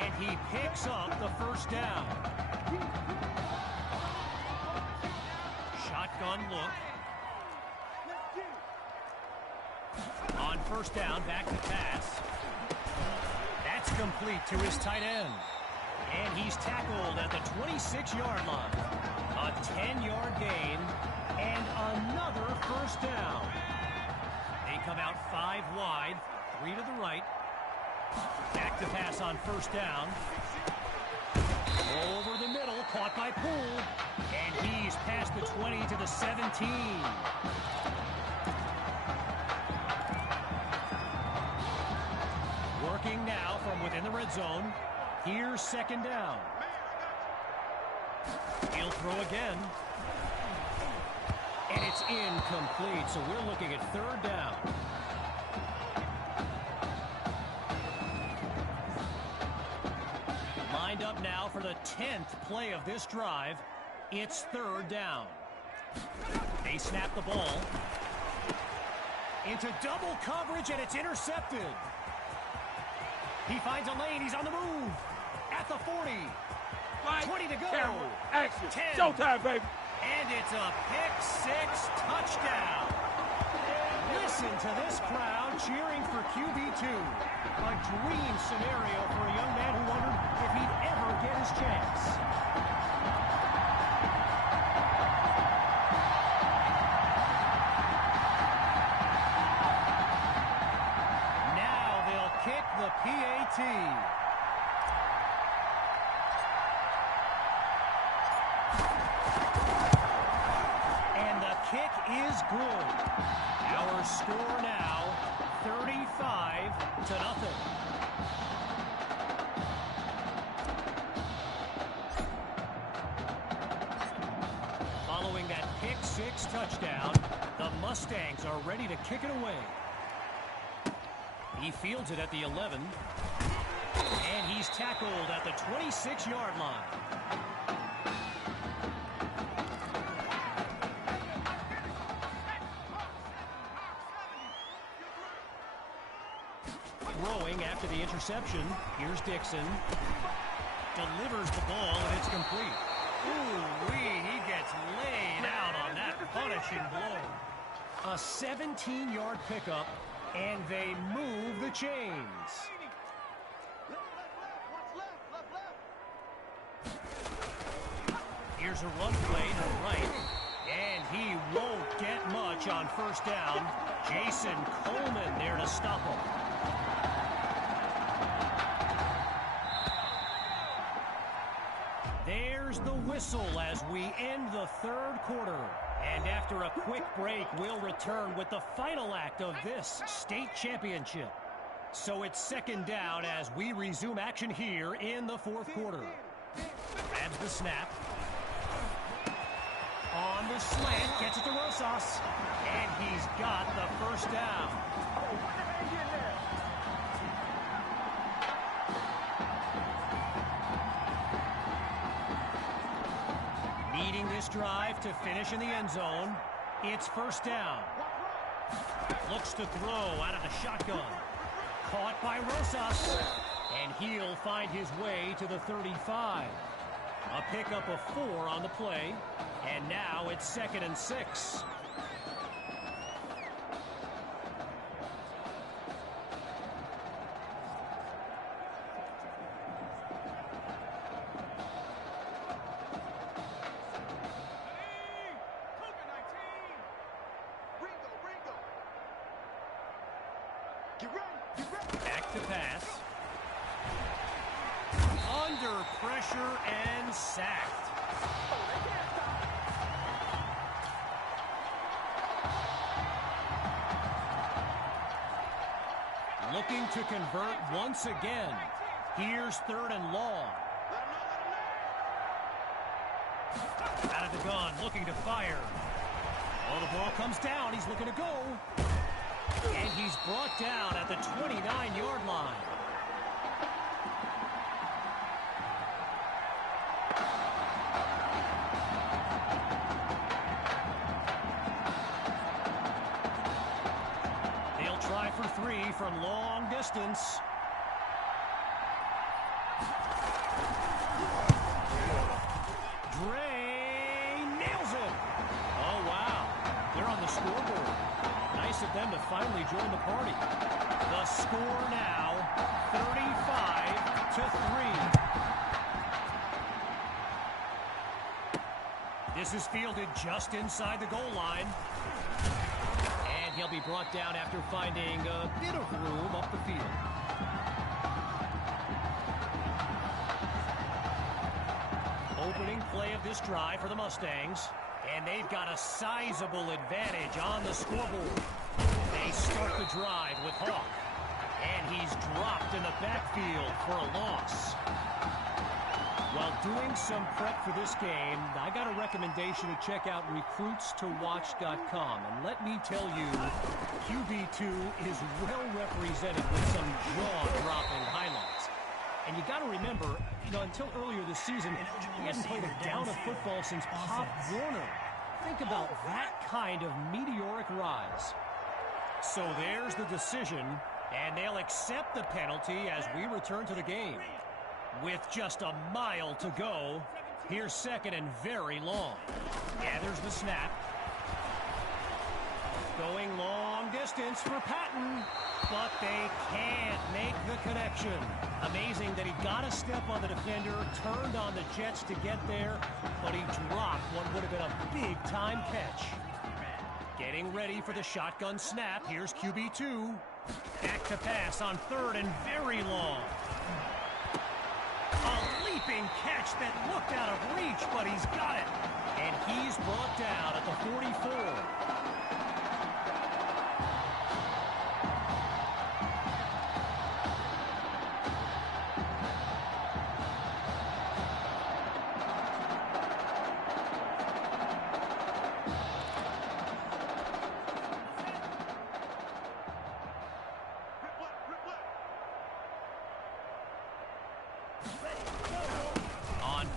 And he picks up the first down. Shotgun look. On first down, back to pass. That's complete to his tight end. And he's tackled at the 26-yard line. A 10-yard gain and another first down. They come out 5 wide, 3 to the right. Back to pass on first down. Over the middle, caught by Poole. And he's past the 20 to the 17. Working now from within the red zone. Here's second down. He'll throw again. And it's incomplete, so we're looking at third down. Lined up now for the 10th play of this drive. It's third down. They snap the ball. Into double coverage, and it's intercepted. He finds a lane. He's on the move. At the 40. 20 to go. Camera, action. 10. Showtime, baby. And it's a pick-6 touchdown. Listen to this crowd cheering for QB2. A dream scenario for a young man who wondered if he'd ever get his chance. Now they'll kick the PAT. Kick is good. Our score now 35 to nothing. Following that pick-6 touchdown, the Mustangs are ready to kick it away. He fields it at the 11. And he's tackled at the 26-yard line. Throwing after the interception. Here's Dixon. Delivers the ball, and it's complete. Ooh-wee, he gets laid out on that punishing blow. A 17-yard pickup, and they move the chains. Here's a run play to the right, and he won't get much on first down. Jason Coleman there to stop him. There's the whistle as we end the third quarter. And after a quick break, we'll return with the final act of this state championship. So it's second down as we resume action here in the fourth quarter. Grabs the snap. On the slant, gets it to Rosas. And he's got the first down. Needing this drive to finish in the end zone. It's first down. Looks to throw out of the shotgun. Caught by Rosas. And he'll find his way to the 35. A pickup of 4 on the play. And now it's 2nd and 6. Back to pass. Under pressure and sacked. Looking to convert once again. Here's 3rd and long. Out of the gun, looking to fire. Well, the ball comes down. He's looking to go. And he's brought down at the 29-yard line. They'll try for 3 from long distance. Dre nails it. Oh, wow. They're on the scoreboard. Nice of them to finally join the party. The score now, 35 to 3. This is fielded just inside the goal line. And he'll be brought down after finding a bit of room up the field. Opening play of this drive for the Mustangs. And they've got a sizable advantage on the scoreboard. They start the drive with Hawk. And he's dropped in the backfield for a loss. While doing some prep for this game, I got a recommendation to check out recruitstowatch.com. And let me tell you, QB2 is well represented with some jaw-dropping highlights. And you got to remember, until earlier this season, he hadn't played a down of football since Pop Warner. Think about that kind of meteoric rise. So there's the decision, and they'll accept the penalty as we return to the game. With just a mile to go, here's second and very long. Gathers the snap. Going long distance for Patton, but they can't make the connection. Amazing that he got a step on the defender, turned on the Jets to get there, but he dropped what would have been a big-time catch. Getting ready for the shotgun snap. Here's QB2. Back to pass on third and very long. A leaping catch that looked out of reach, but he's got it. And he's brought down at the 44.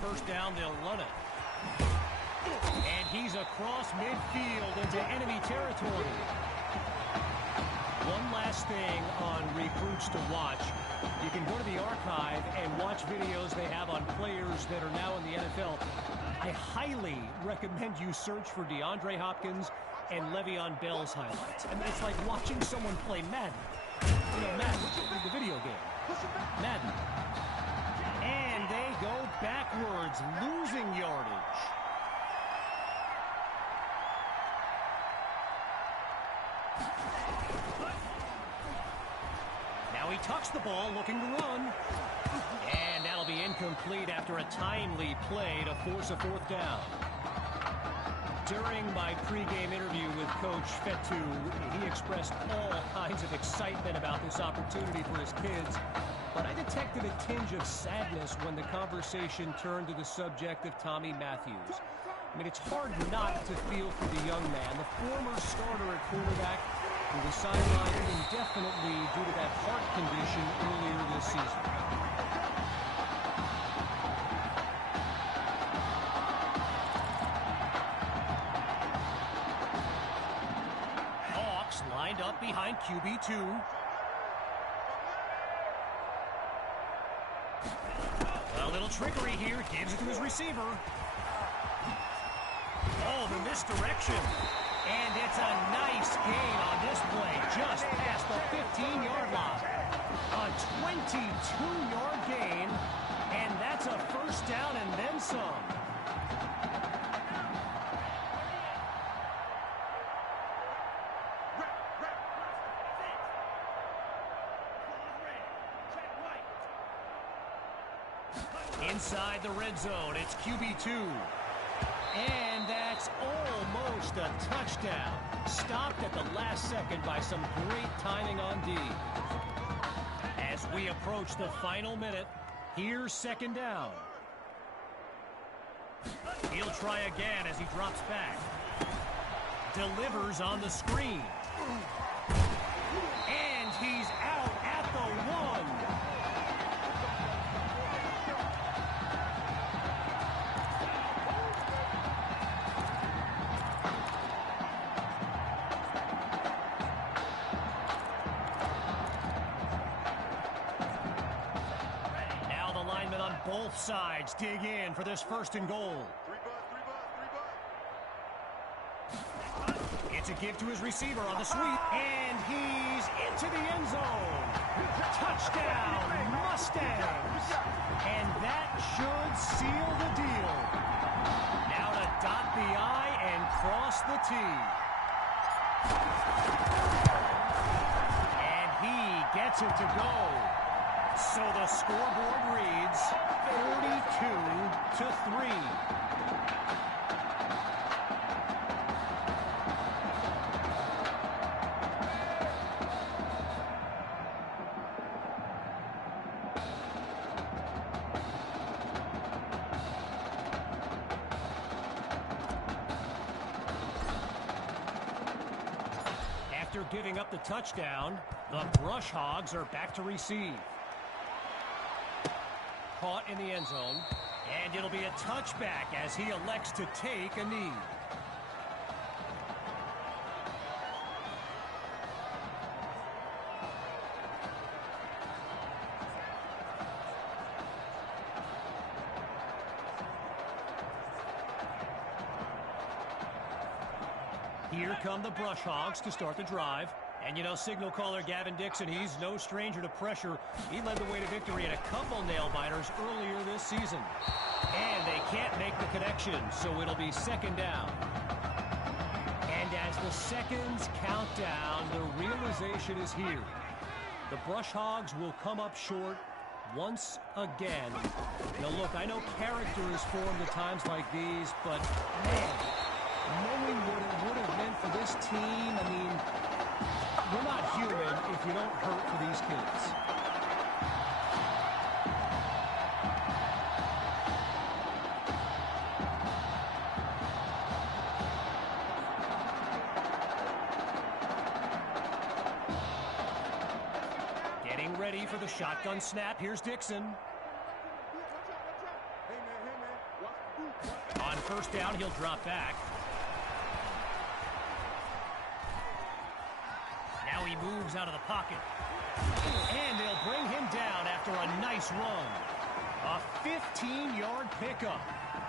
First down, they'll run it. And he's across midfield into enemy territory. One last thing on Recruits to Watch. You can go to the archive and watch videos they have on players that are now in the NFL. I highly recommend you search for DeAndre Hopkins and Le'Veon Bell's highlights. I mean, it's like watching someone play Madden. You know, Madden, the video game. Madden. And they go backwards, losing yardage. Now he tucks the ball, looking to run. And that'll be incomplete after a timely play to force a fourth down. During my pregame interview with Coach Fetu, he expressed all kinds of excitement about this opportunity for his kids. But I detected a tinge of sadness when the conversation turned to the subject of Tommy Matthews. I mean, it's hard not to feel for the young man, the former starter at quarterback, who was sidelined indefinitely due to that heart condition earlier this season. Hawks lined up behind QB2. A little trickery here, gives it to his receiver. Oh, the misdirection. And it's a nice gain on this play, just past the 15-yard line. A 22-yard gain, and that's a first down and then some. Inside the red zone, it's QB2. And that's almost a touchdown. Stopped at the last second by some great timing on D. As we approach the final minute, here's second down. He'll try again as he drops back. Delivers on the screen. And he's out at the 1. Both sides dig in for this first and goal. It's a give to his receiver on the sweep, and he's into the end zone. Touchdown, Mustangs. And that should seal the deal. Now to dot the the tee. And he gets it to go. So the scoreboard reads 42-3. After giving up the touchdown, the Brush Hogs are back to receive. Caught in the end zone, and it'll be a touchback as he elects to take a knee. Here come the Brush Hogs to start the drive. And you know, signal caller Gavin Dixon, he's no stranger to pressure. He led the way to victory in a couple nail-biters earlier this season. And they can't make the connection, so it'll be second down. And as the seconds count down, the realization is here. The Brush Hogs will come up short once again. Now look, I know character is formed at times like these, but man, knowing what it would have meant for this team, I mean, you're not human if you don't hurt for these kids. Getting ready for the shotgun snap. Here's Dixon. On first down, he'll drop back. Now he moves out of the pocket. And they'll bring him down after a nice run. A 15-yard pickup.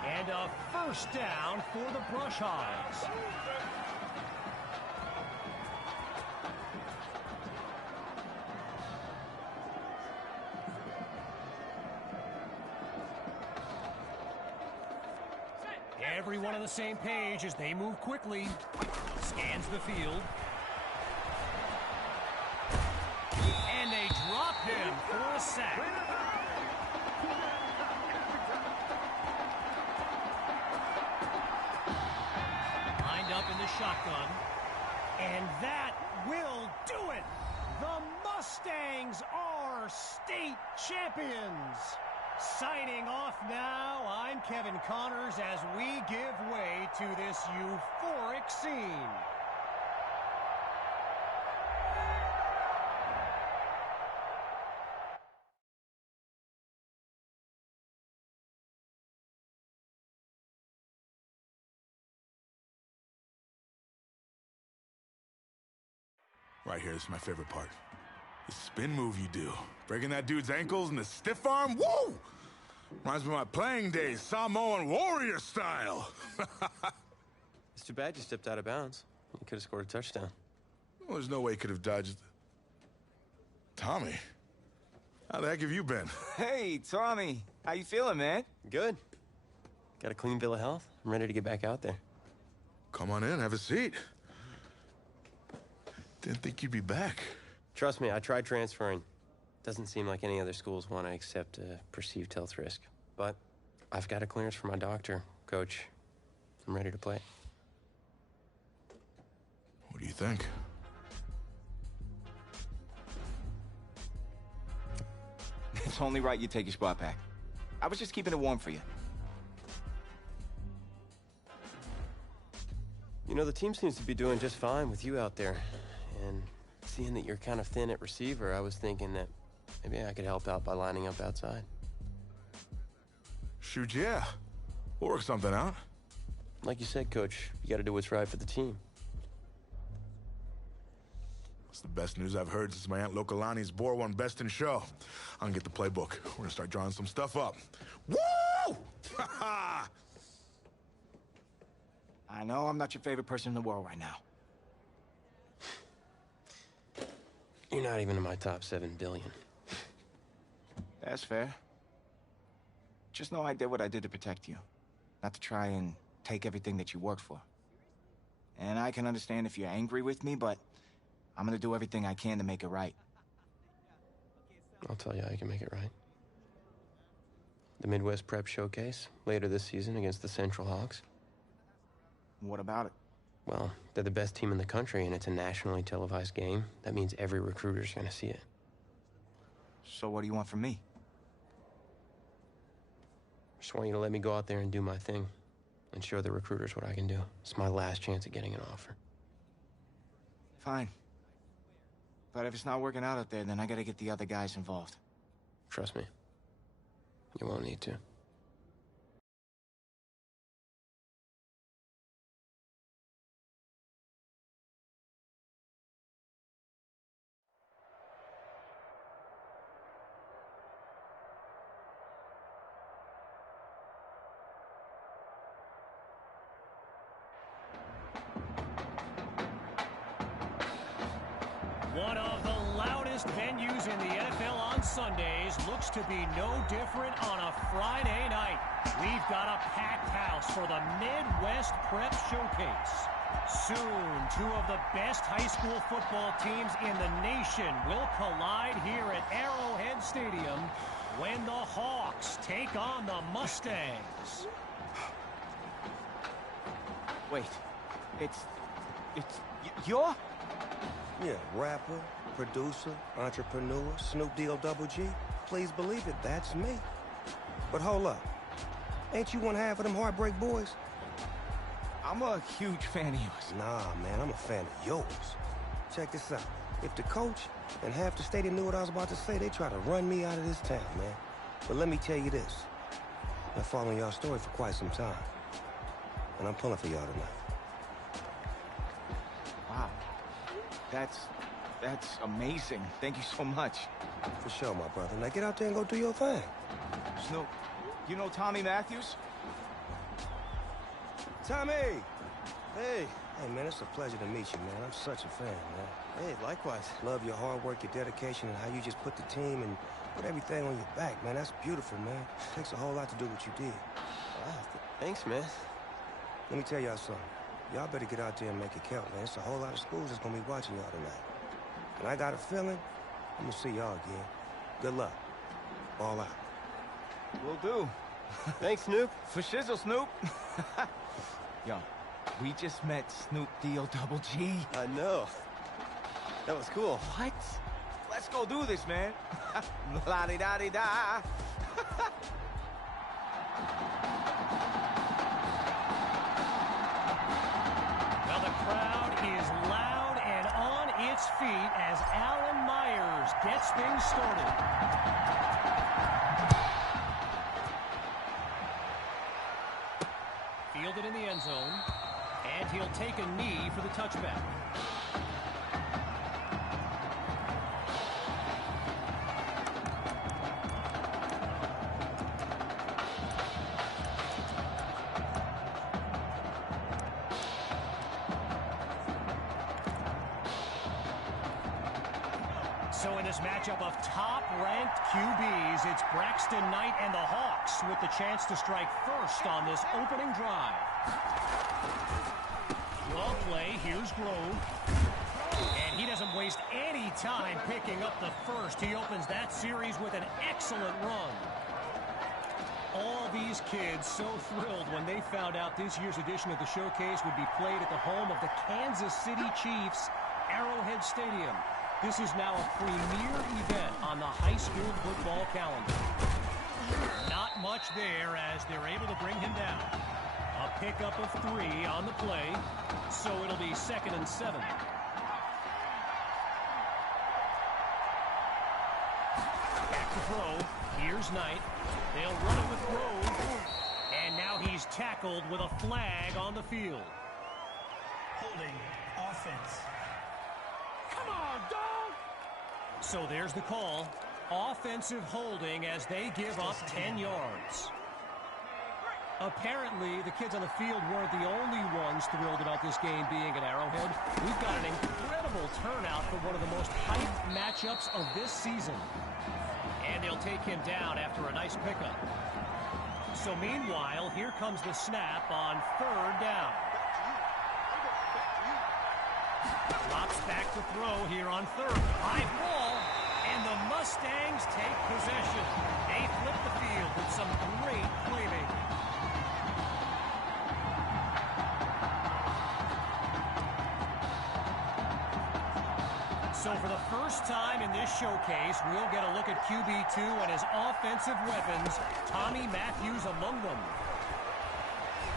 And a first down for the Brush Hogs. Everyone on the same page as they move quickly. Scans the field. And they drop him for a sack. Lined up in the shotgun. And that will do it. The Mustangs are state champions. Signing off now, I'm Kevin Connors as we give way to this euphoric scene. Right here, this is my favorite part. The spin move you do. Breaking that dude's ankles and the stiff arm, woo! Reminds me of my playing days, Samoan warrior style. It's too bad you stepped out of bounds. You could have scored a touchdown. Well, there's no way he could have dodged. Tommy, how the heck have you been? Hey, Tommy. How you feeling, man? Good. Got a clean bill of health. I'm ready to get back out there. Come on in, have a seat. Didn't think you'd be back. Trust me, I tried transferring. Doesn't seem like any other schools want to accept a perceived health risk. But I've got a clearance from my doctor, Coach. I'm ready to play. What do you think? It's only right you take your spot back. I was just keeping it warm for you. You know, the team seems to be doing just fine with you out there. And seeing that you're kind of thin at receiver, I was thinking that maybe I could help out by lining up outside. Shoot, yeah. We'll work something out. Like you said, Coach, you got to do what's right for the team. It's the best news I've heard since my Aunt Lokalani's Boar won Best in Show. I'm gonna get the playbook. We're gonna start drawing some stuff up. Woo! I know I'm not your favorite person in the world right now. You're not even in my top 7 billion. That's fair. Just know I did what I did to protect you. Not to try and take everything that you worked for. And I can understand if you're angry with me, but I'm gonna do everything I can to make it right. I'll tell you how you can make it right. The Midwest Prep Showcase, later this season against the Central Hawks. What about it? Well, they're the best team in the country, and it's a nationally televised game. That means every recruiter's gonna see it. So what do you want from me? Just want you to let me go out there and do my thing and show the recruiters what I can do. It's my last chance at getting an offer. Fine. But if it's not working out there, then I gotta get the other guys involved. Trust me. You won't need to. One of the loudest venues in the NFL on Sundays looks to be no different on a Friday night. We've got a packed house for the Midwest Prep Showcase. Soon, two of the best high school football teams in the nation will collide here at Arrowhead Stadium when the Hawks take on the Mustangs. Wait, you're? Yeah, rapper, producer, entrepreneur, Snoop D-O double G. Please believe it, that's me. But hold up. Ain't you one half of them Heartbreak Boys? I'm a huge fan of yours. Nah, man, I'm a fan of yours. Check this out. If the coach and half the stadium knew what I was about to say, they try to run me out of this town, man. But let me tell you this. I've been following y'all story for quite some time. And I'm pulling for y'all tonight. Wow. That's amazing. Thank you so much. For sure, my brother. Now get out there and go do your thing. Snoop, you know Tommy Matthews? Tommy! Hey, man, it's a pleasure to meet you, man. I'm such a fan, man. Hey, likewise. Love your hard work, your dedication, and how you just put the team and put everything on your back, man. That's beautiful, man. It takes a whole lot to do what you did. Wow, thanks, man. Let me tell y'all something. Y'all better get out there and make it count, man. It's a whole lot of schools that's gonna be watching y'all tonight. And I got a feeling I'm gonna see y'all again. Good luck. Ball out. Will do. Thanks, Snoop. For shizzle, Snoop. Yo, we just met Snoop D-O double G. I know. That was cool. What? Let's go do this, man. La-di-da-di-da. Well, the crowd is loud and on its feet as Alan Myers gets things started. Fielded in the end zone, and he'll take a knee for the touchback. So in this matchup of top-ranked QBs, it's Braxton Knight and the Hawks with the chance to strike first on this opening drive. Well play, here's Grove. And he doesn't waste any time picking up the first. He opens that series with an excellent run. All these kids so thrilled when they found out this year's edition of the Showcase would be played at the home of the Kansas City Chiefs, Arrowhead Stadium. This is now a premier event on the high school football calendar. Not much there as they're able to bring him down. A pickup of 3 on the play, so it'll be 2nd and 7. Back to throw. Here's Knight. They'll run it with Grove. And now he's tackled with a flag on the field. Holding offense. Come on, dog! So there's the call. Offensive holding as they give up 10 yards. Apparently, the kids on the field weren't the only ones thrilled about this game being at Arrowhead. We've got an incredible turnout for one of the most hyped matchups of this season. And they'll take him down after a nice pickup. So meanwhile, here comes the snap on 3rd down. Flops back to throw here on third. High ball, and the Mustangs take possession. They flip the field with some great playmaking. So for the first time in this showcase, we'll get a look at QB2 and his offensive weapons, Tommy Matthews among them.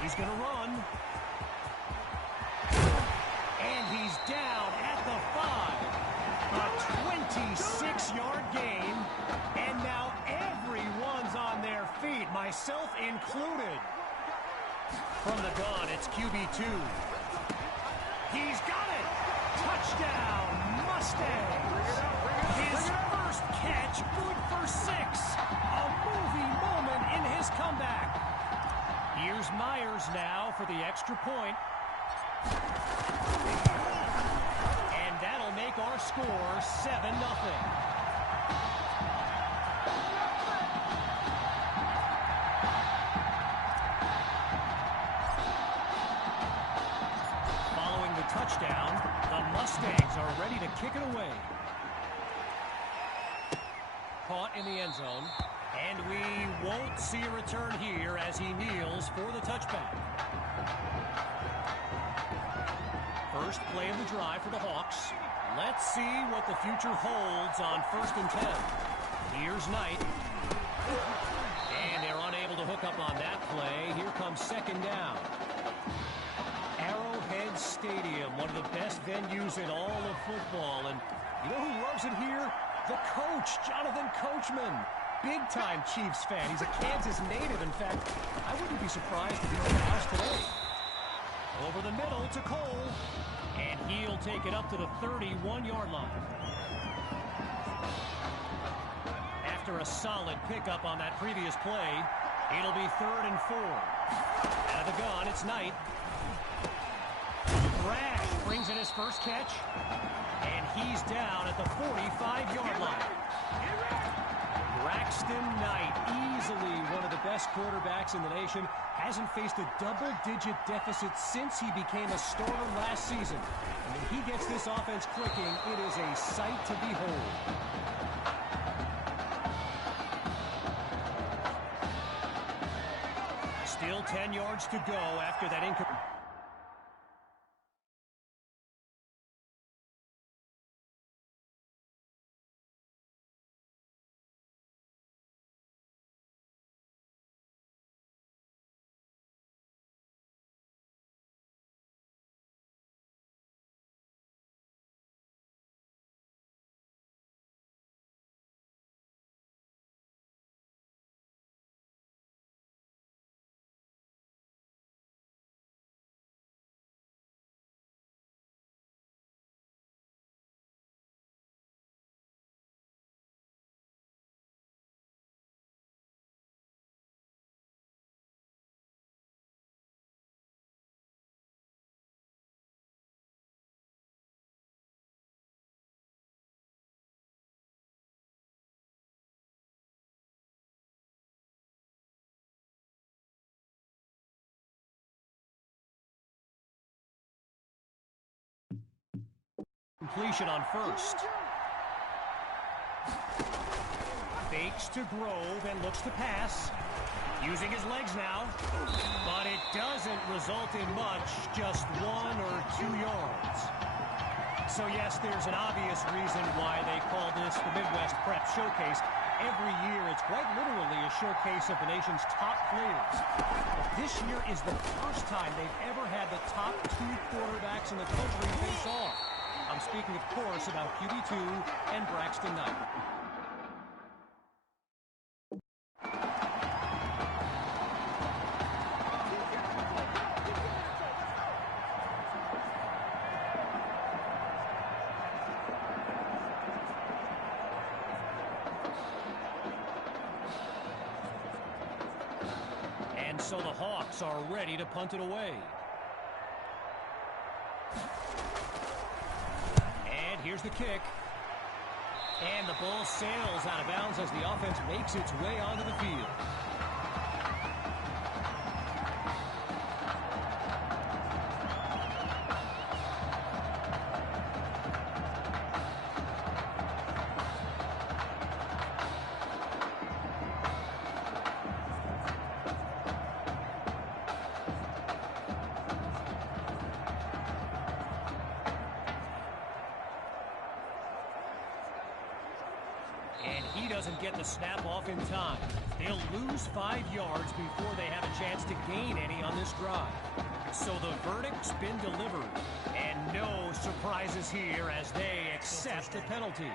He's going to run. And he's down at the 5. A 26-yard gain. And now everyone's on their feet, myself included. From the gun, it's QB2. He's got it. Touchdown, Mustangs. His first catch, good for 6. A movie moment in his comeback. Here's Myers now for the extra point. And that'll make our score 7-0. Following the touchdown, the Mustangs are ready to kick it away. Caught in the end zone. And we won't see a return here as he kneels for the touchback. First play of the drive for the Hawks. Let's see what the future holds on 1st and 10. Here's Knight. And they're unable to hook up on that play. Here comes 2nd down. Arrowhead Stadium, one of the best venues in all of football. And you know who loves it here? The coach, Jonathan Coachman. Big-time Chiefs fan. He's a Kansas native. In fact, I wouldn't be surprised if he was in the house today. Over the middle to Cole. And he'll take it up to the 31-yard line. After a solid pickup on that previous play, it'll be 3rd and 4. Out of the gun, it's Knight. Rash brings in his first catch. And he's down at the 45-yard line. Braxton Knight, easily one of the best quarterbacks in the nation, hasn't faced a double-digit deficit since he became a starter last season. And when he gets this offense clicking, it is a sight to behold. Still 10 yards to go after that incomplete. Completion on 1st. Fakes to Grove and looks to pass. Using his legs now. But it doesn't result in much, just 1 or 2 yards. So yes, there's an obvious reason why they call this the Midwest Prep Showcase. Every year, it's quite literally a showcase of the nation's top players. But this year is the first time they've ever had the top 2 quarterbacks in the country face off. I'm speaking, of course, about QB2 and Braxton Knight. And so the Hawks are ready to punt it away. Here's the kick. And the ball sails out of bounds as the offense makes its way onto the field. couldn't get the snap off in time. They'll lose 5 yards before they have a chance to gain any on this drive. So the verdict's been delivered. And no surprises here as they accept the penalty.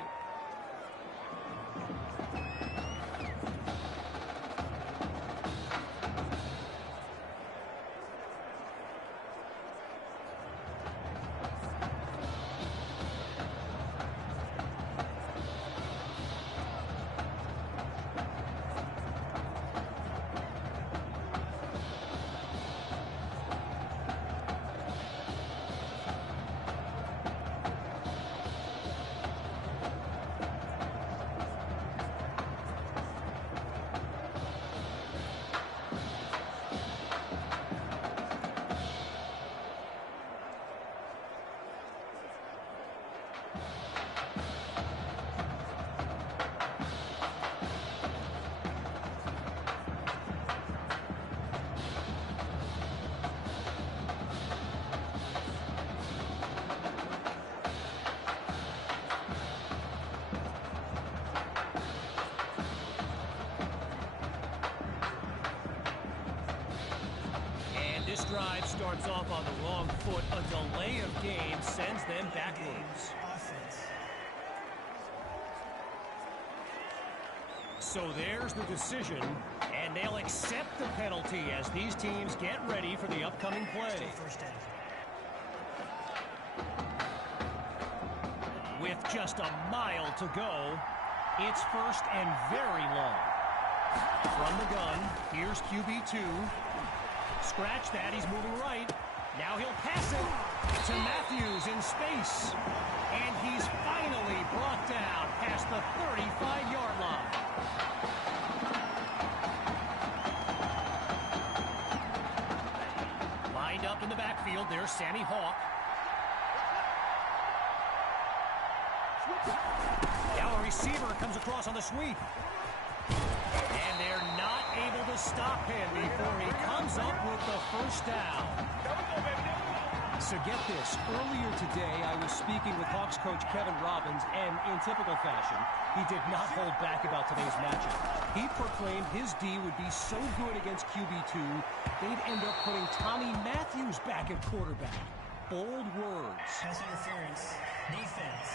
This drive starts off on the wrong foot. A delay of game sends them backwards. So there's the decision, and they'll accept the penalty as these teams get ready for the upcoming play. With just a mile to go, it's first and very long. From the gun, here's QB2. Scratch that, he's moving right. Now he'll pass it to Matthews in space. And he's finally brought down past the 35-yard line. Lined up in the backfield, there's Sammy Hawk. Now a receiver comes across on the sweep. And they're not able to stop him before he comes up with the first down. So get this, earlier today I was speaking with Hawks coach Kevin Robbins, and in typical fashion, he did not hold back about today's matchup. He proclaimed his D would be so good against QB2, they'd end up putting Tommy Matthews back at quarterback. Bold words. Pass interference, defense.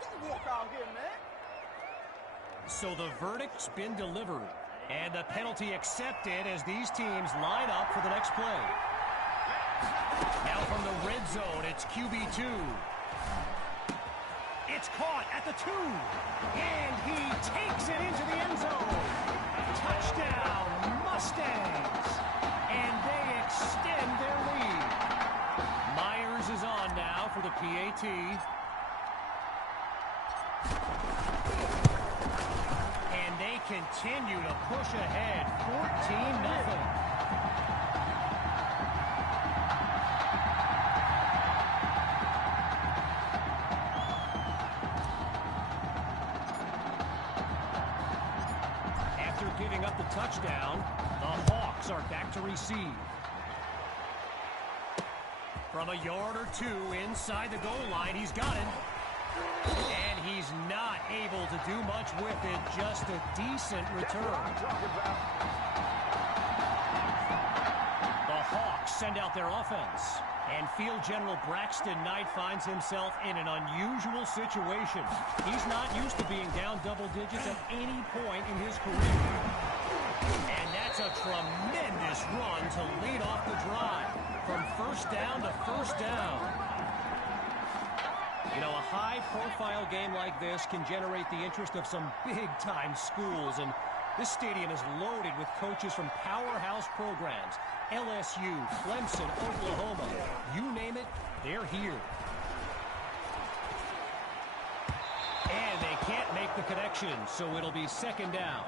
Don't walk out here, man. So the verdict's been delivered, and the penalty accepted as these teams line up for the next play. Now from the red zone, it's QB2. It's caught at the 2, and he takes it into the end zone. Touchdown, Mustangs, and they extend their lead. Myers is on now for the PAT. They continue to push ahead, 14-0. After giving up the touchdown, the Hawks are back to receive. From a yard or two inside the goal line, he's got it. And he's not able to do much with it, just a decent return. The Hawks send out their offense. And field general Braxton Knight finds himself in an unusual situation. He's not used to being down double digits at any point in his career. And that's a tremendous run to lead off the drive. From first down to first down. You know, a high-profile game like this can generate the interest of some big-time schools, and this stadium is loaded with coaches from powerhouse programs. LSU, Clemson, Oklahoma, you name it, they're here. And they can't make the connection, so it'll be second down.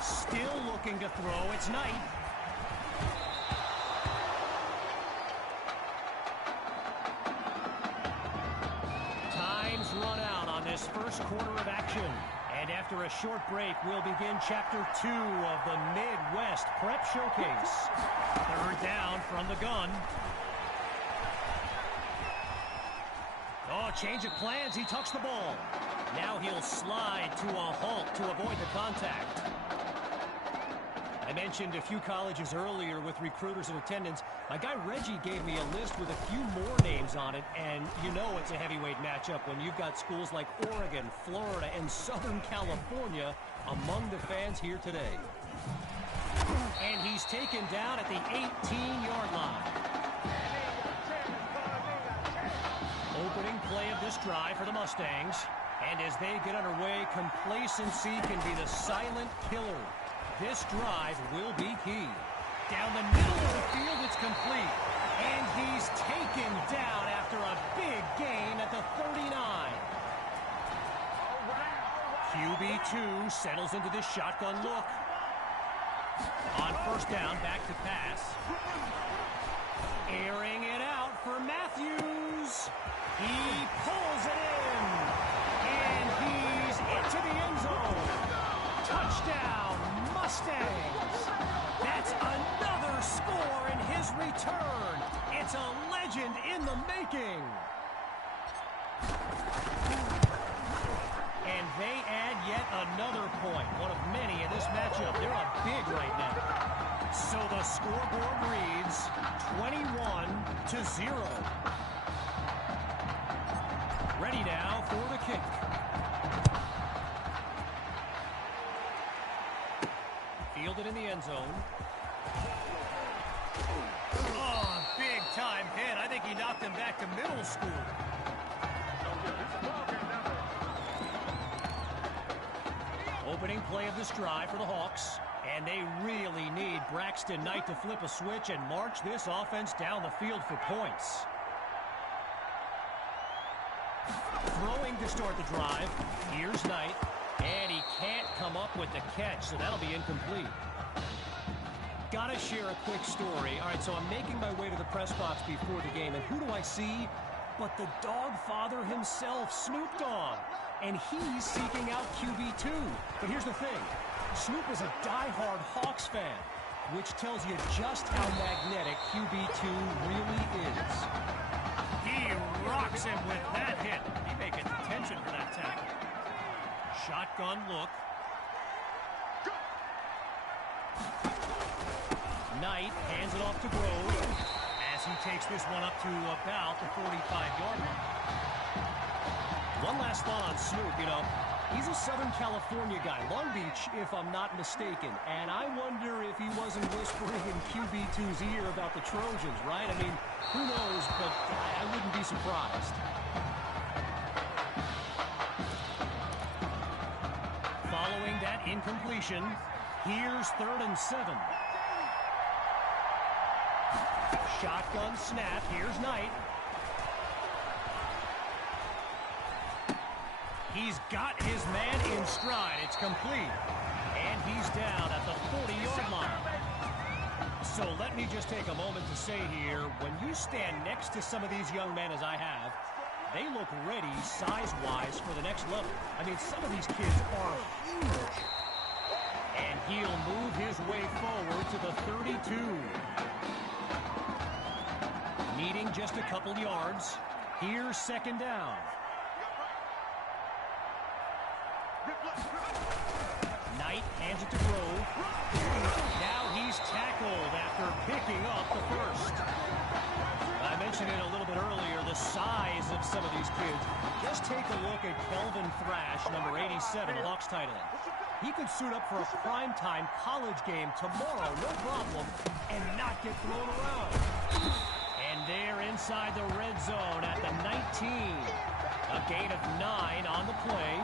Still looking to throw, it's Knight. Time's run out on this first quarter of action. And after a short break, we'll begin Chapter 2 of the Midwest Prep Showcase. Third down from the gun. Oh, change of plans. He tucks the ball. Now he'll slide to a halt to avoid the contact. I mentioned a few colleges earlier with recruiters in attendance. My guy Reggie gave me a list with a few more names on it, and you know it's a heavyweight matchup when you've got schools like Oregon, Florida, and Southern California among the fans here today. And he's taken down at the 18-yard line. Opening play of this drive for the Mustangs. And as they get underway, complacency can be the silent killer. This drive will be key. Down the middle of the field, it's complete. And he's taken down after a big gain at the 39. QB2 settles into this shotgun look. On first down, back to pass. Airing it out for Matthews. He pulls it in. And he's into the end zone. Touchdown, Mustangs. That's another score in his return. It's a legend in the making. And they add yet another point, one of many in this matchup. They're up big right now. So the scoreboard reads 21-0. Ready now for the kick. Fielded in the end zone. Oh, big time hit. I think he knocked him back to middle school. Opening play of this drive for the Hawks. And they really need Braxton Knight to flip a switch and march this offense down the field for points. Throwing to start the drive. Here's Knight. And he can't come up with the catch, so that'll be incomplete. Gotta share a quick story. All right, so I'm making my way to the press box before the game, and who do I see but the dog father himself, Snoop Dogg. And he's seeking out QB2. But here's the thing. Snoop is a diehard Hawks fan, which tells you just how magnetic QB2 really is. He rocks him with that hit. He may get detention for that tackle. Shotgun look. Knight hands it off to Grove as he takes this one up to about the 45-yard line. One last thought on Snoop, you know, he's a Southern California guy, Long Beach, if I'm not mistaken. And I wonder if he wasn't whispering in QB2's ear about the Trojans, right? I mean, who knows, but I wouldn't be surprised. Following that incompletion, here's 3rd and 7. Shotgun snap. Here's Knight. He's got his man in stride. It's complete. And he's down at the 40-yard line. So let me just take a moment to say here, when you stand next to some of these young men as I have, they look ready size-wise for the next level. I mean, some of these kids are huge. And he'll move his way forward to the 32. Needing just a couple yards. Here's 2nd down. Knight hands it to Grove. Now he's tackled after picking up the first. I mentioned it a little bit earlier, the size of some of these kids. Just take a look at Kelvin Thrash, number 87, Hawks tight end. He could suit up for a primetime college game tomorrow, no problem, and not get thrown around. And they're inside the red zone at the 19. A gain of 9 on the play,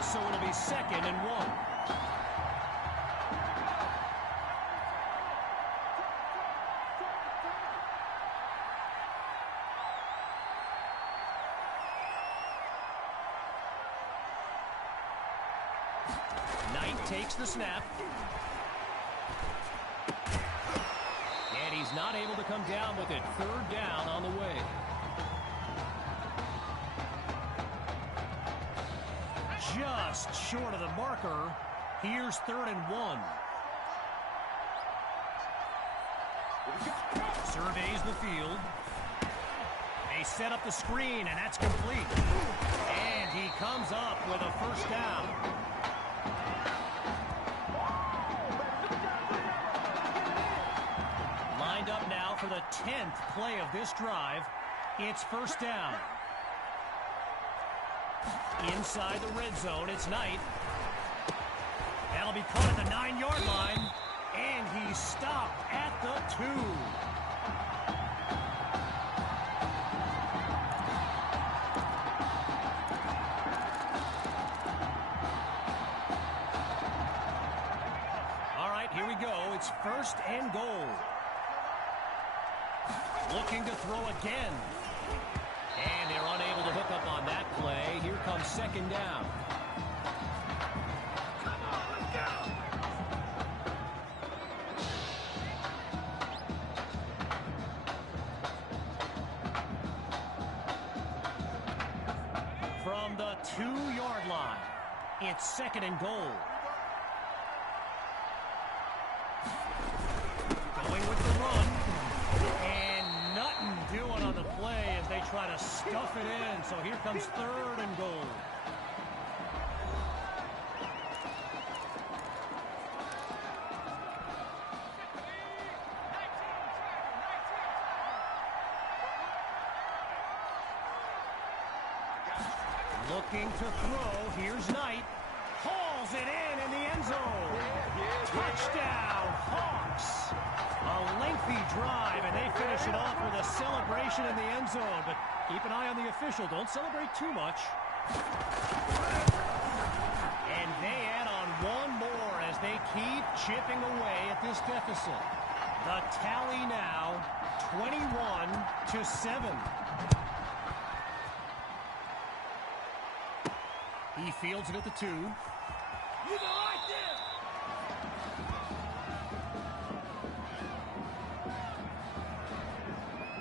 so it'll be 2nd and 1. Knight takes the snap. And he's not able to come down with it. 3rd down on the way. just short of the marker. Here's 3rd and 1. Surveys the field. They set up the screen, and that's complete. And he comes up with a first down. Lined up now for the 10th play of this drive. It's first down. Inside the red zone, it's Knight. That'll be caught at the 9-yard line. And he's stopped at the 2. All right, here we go. It's 1st and goal. Looking to throw again. And they're unable to hook up on that play. Here comes 2nd down. From the 2-yard line, it's 2nd and goal. Going with the run. And nothing doing on the play as they try to stuff it in. So here comes 3rd and goal. Looking to throw. Here's Knight. Hauls it in the end zone. Touchdown, Hawks. A lengthy drive, and they finish it off with a celebration in the end zone. But keep an eye on the official. Don't celebrate too much. And they add on one more as they keep chipping away at this deficit. The tally now 21-7. He fields it at the 2. You don't like this!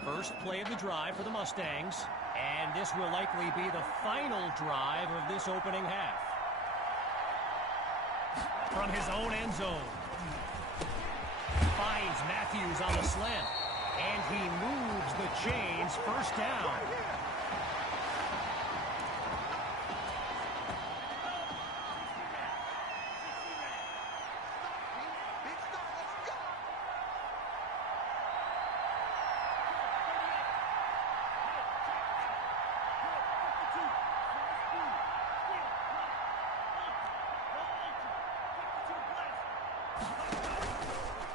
First play of the drive for the Mustangs. And this will likely be the final drive of this opening half. From his own end zone. Finds Matthews on the slant. And he moves the chains. First down.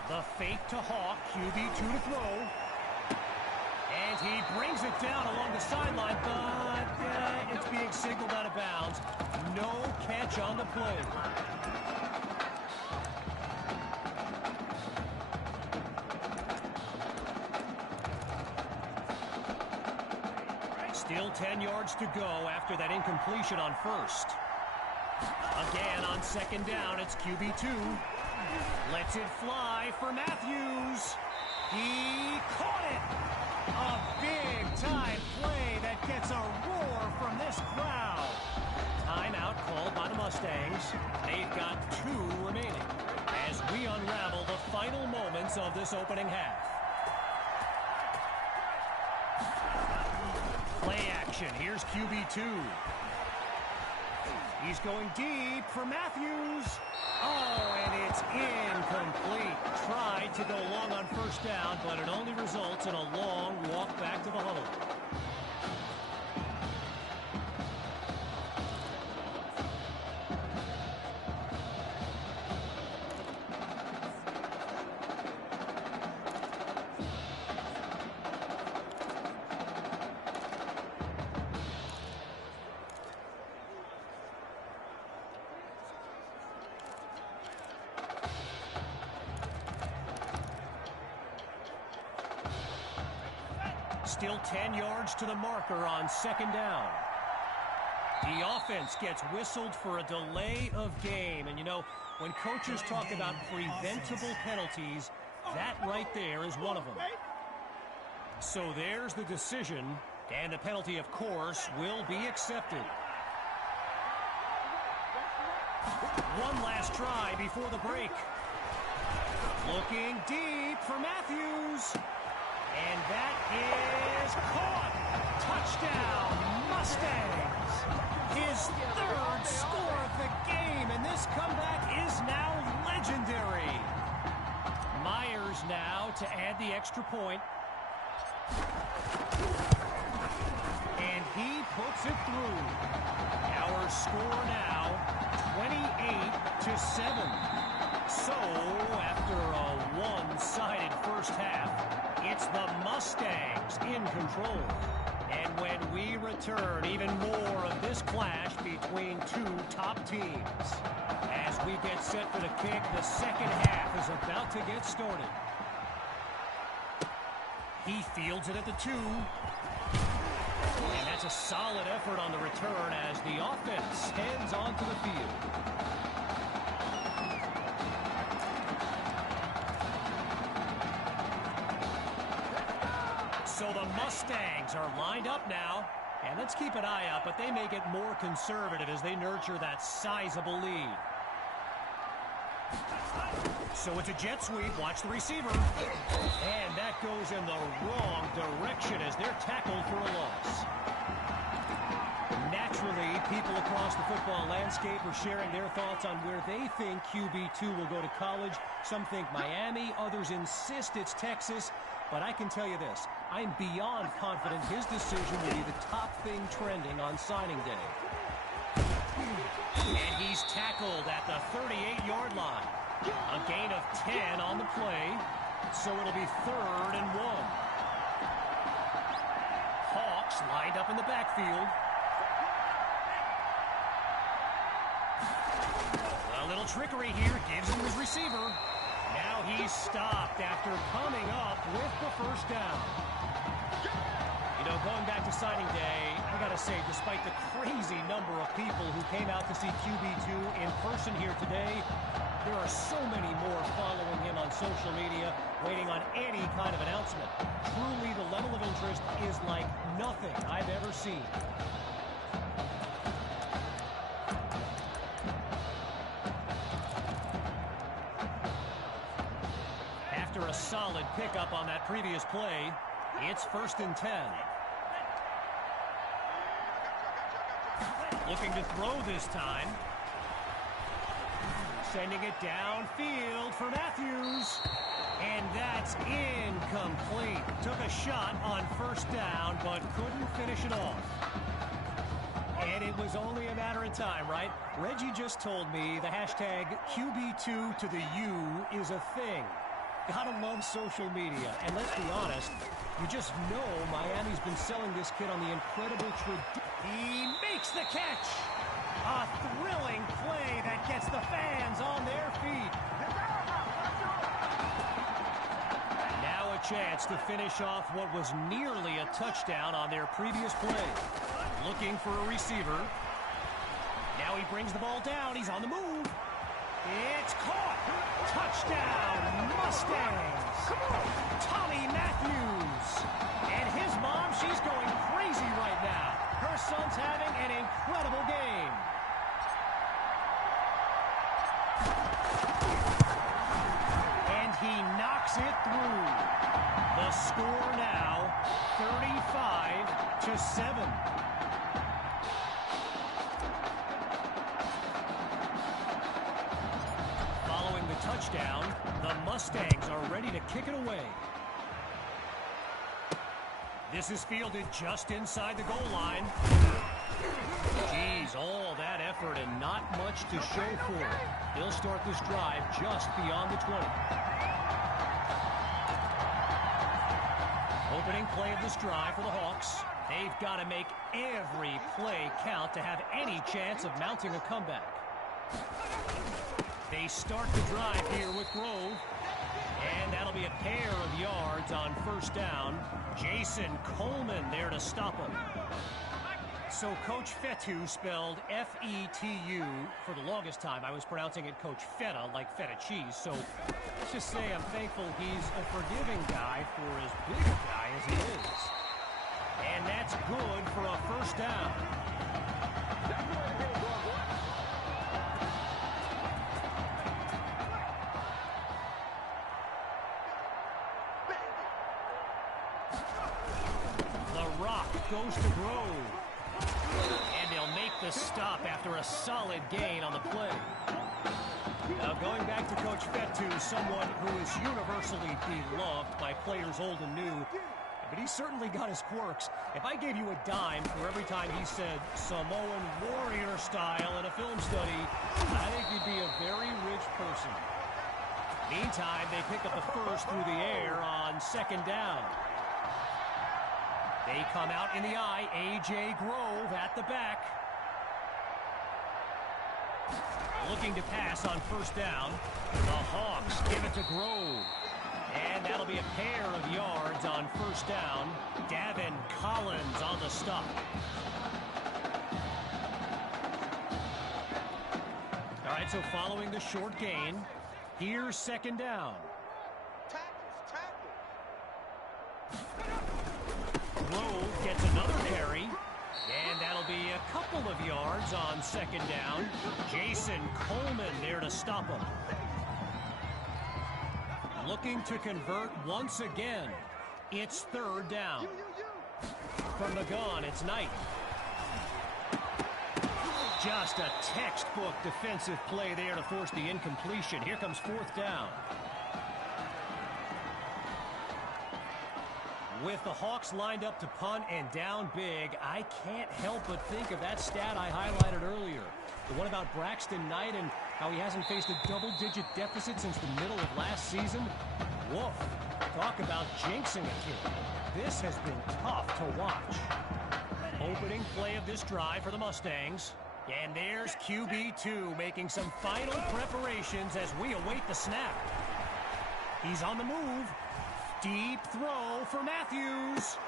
The fake to Hawk, QB2 to throw. And he brings it down along the sideline, but it's being signaled out of bounds. No catch on the play. Still 10 yards to go after that incompletion on first. Again on 2nd down, it's QB2. Lets it fly for Matthews. He caught it. A big-time play that gets a roar from this crowd. Timeout called by the Mustangs. They've got 2 remaining as we unravel the final moments of this opening half. Play action. Here's QB2. He's going deep for Matthews. Oh, and it's incomplete. Tried to go long on first down, but it only results in a long walk back to the huddle. Still 10 yards to the marker on 2nd down. The offense gets whistled for a delay of game. And, you know, when coaches talk about preventable penalties, that right there is one of them. So there's the decision, and the penalty, of course, will be accepted. One last try before the break. Looking deep for Matthews. And that is caught. Touchdown, Mustangs. His third score of the game, and this comeback is now legendary. Myers now to add the extra point. And he puts it through. Our score now, 28-7. So, after a one-sided first half, it's the Mustangs in control. And when we return, even more of this clash between two top teams. As we get set for the kick, the second half is about to get started. He fields it at the 2. And that's a solid effort on the return as the offense heads onto the field. So the Mustangs are lined up now. And let's keep an eye out, but they may get more conservative as they nurture that sizable lead. So it's a jet sweep. Watch the receiver. And that goes in the wrong direction as they're tackled for a loss. Naturally, people across the football landscape are sharing their thoughts on where they think QB2 will go to college. Some think Miami, others insist it's Texas. But I can tell you this, I'm beyond confident his decision will be the top thing trending on signing day. And he's tackled at the 38-yard line. A gain of 10 on the play, so it'll be 3rd and 1. Hawks lined up in the backfield. A little trickery here, gives him his receiver. Now he's stopped after coming up with the first down. You know, going back to signing day, I gotta say, despite the crazy number of people who came out to see QB2 in person here today, there are so many more following him on social media, waiting on any kind of announcement. Truly, the level of interest is like nothing I've ever seen. After a solid pickup on that previous play, it's 1st and 10. Looking to throw this time. Sending it downfield for Matthews. And that's incomplete. Took a shot on 1st down, but couldn't finish it off. And it was only a matter of time, right? Reggie just told me the hashtag QB2 to the U is a thing. Gotta love social media. And let's be honest, you just know Miami's been selling this kid on the incredible He makes the catch. A thrilling play that gets the fans on their feet. Now a chance to finish off what was nearly a touchdown on their previous play. Looking for a receiver. Now he brings the ball down. He's on the move. It's caught. Touchdown, Mustangs. Tommy Matthews. And his mom, she's going crazy right now. Her son's having an incredible game. And he knocks it through. The score now, 35-7. Following the touchdown, the Mustangs are ready to kick it away. This is fielded just inside the goal line. Geez, all that effort and not much to show for it. They'll start this drive just beyond the 20. Opening play of this drive for the Hawks. They've got to make every play count to have any chance of mounting a comeback. They start the drive here with Grove. And that'll be a pair of yards on 1st down. Jason Coleman there to stop him. So Coach Fetu, spelled F-E-T-U. For the longest time, I was pronouncing it Coach Feta, like feta cheese. So let's just say I'm thankful he's a forgiving guy for as big a guy as he is. And that's good for a 1st down. goes to Grove. And they'll make the stop after a solid gain on the play. Now going back to Coach Fetu, someone who is universally beloved by players old and new, but he's certainly got his quirks. If I gave you a dime for every time he said Samoan warrior style in a film study, I think you'd be a very rich person. Meantime, they pick up the first through the air on second down. They come out in the I, A.J. Grove at the back. Looking to pass on first down. The Hawks give it to Grove. And that'll be a pair of yards on first down. Davin Collins on the stop. All right, so following the short gain, here's second down. Grove gets another carry, and that'll be a couple of yards on second down. Jason Coleman there to stop him. Looking to convert once again. It's third down. From the gun, it's Knight. Just a textbook defensive play there to force the incompletion. Here comes fourth down. With the Hawks lined up to punt and down big, I can't help but think of that stat I highlighted earlier. The one about Braxton Knight and how he hasn't faced a double-digit deficit since the middle of last season. Woof. Talk about jinxing a kid. This has been tough to watch. Opening play of this drive for the Mustangs. And there's QB2 making some final preparations as we await the snap. He's on the move. Deep throw for Matthews.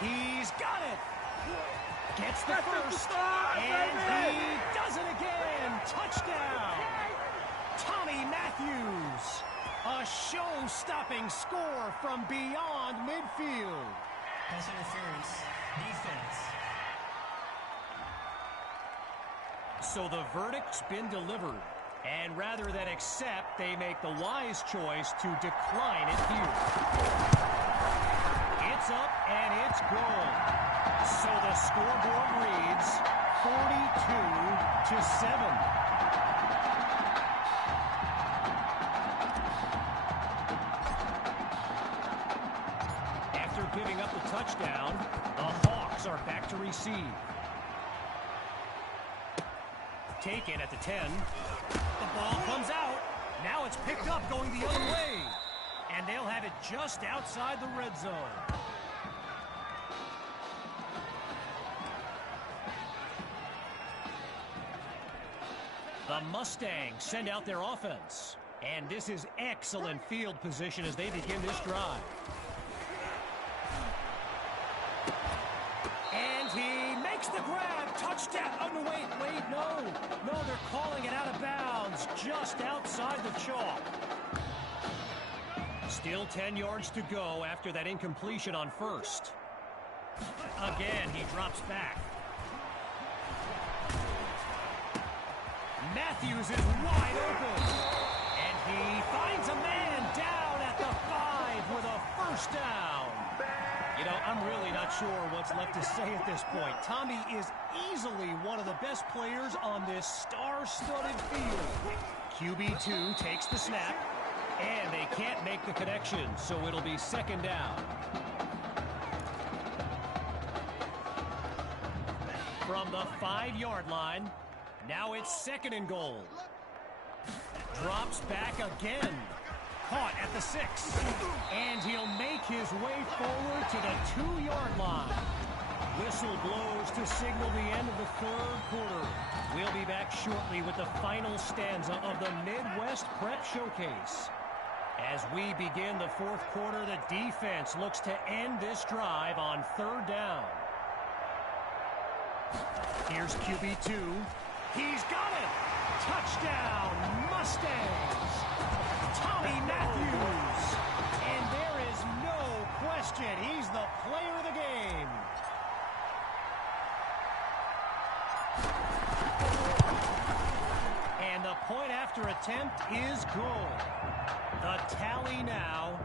He's got it. Gets the first. And he does it again. Touchdown. Tommy Matthews. A show-stopping score from beyond midfield. Pass interference. Defense. So the verdict's been delivered. And rather than accept, they make the wise choice to decline it here. It's up and it's good. So the scoreboard reads 42-7. After giving up the touchdown, the Hawks are back to receive. Taken at the 10. The ball comes out. Now it's picked up going the other way. And they'll have it just outside the red zone. The Mustangs send out their offense. And this is excellent field position as they begin this drive. And he makes the grab. Touchdown. Oh, no, wait, no. No, they're calling it out of bounds just outside the chalk. Still 10 yards to go after that incompletion on first. Again, he drops back. Matthews is wide open. And he finds a man down at the 5 with a first down. You know, I'm really not sure what's left to say at this point. Tommy is easily one of the best players on this star-studded field. QB2 takes the snap, and they can't make the connection, so it'll be second down. From the 5-yard line, now it's second and goal. Drops back again. Caught at the 6. And he'll make his way forward to the 2-yard line. Whistle blows to signal the end of the third quarter. We'll be back shortly with the final stanza of the Midwest Prep Showcase. As we begin the fourth quarter, the defense looks to end this drive on third down. Here's QB2. He's got it! Touchdown, Mustangs! Tommy Matthews! And there is no question, he's the player of the game. And the point after attempt is good. The tally now,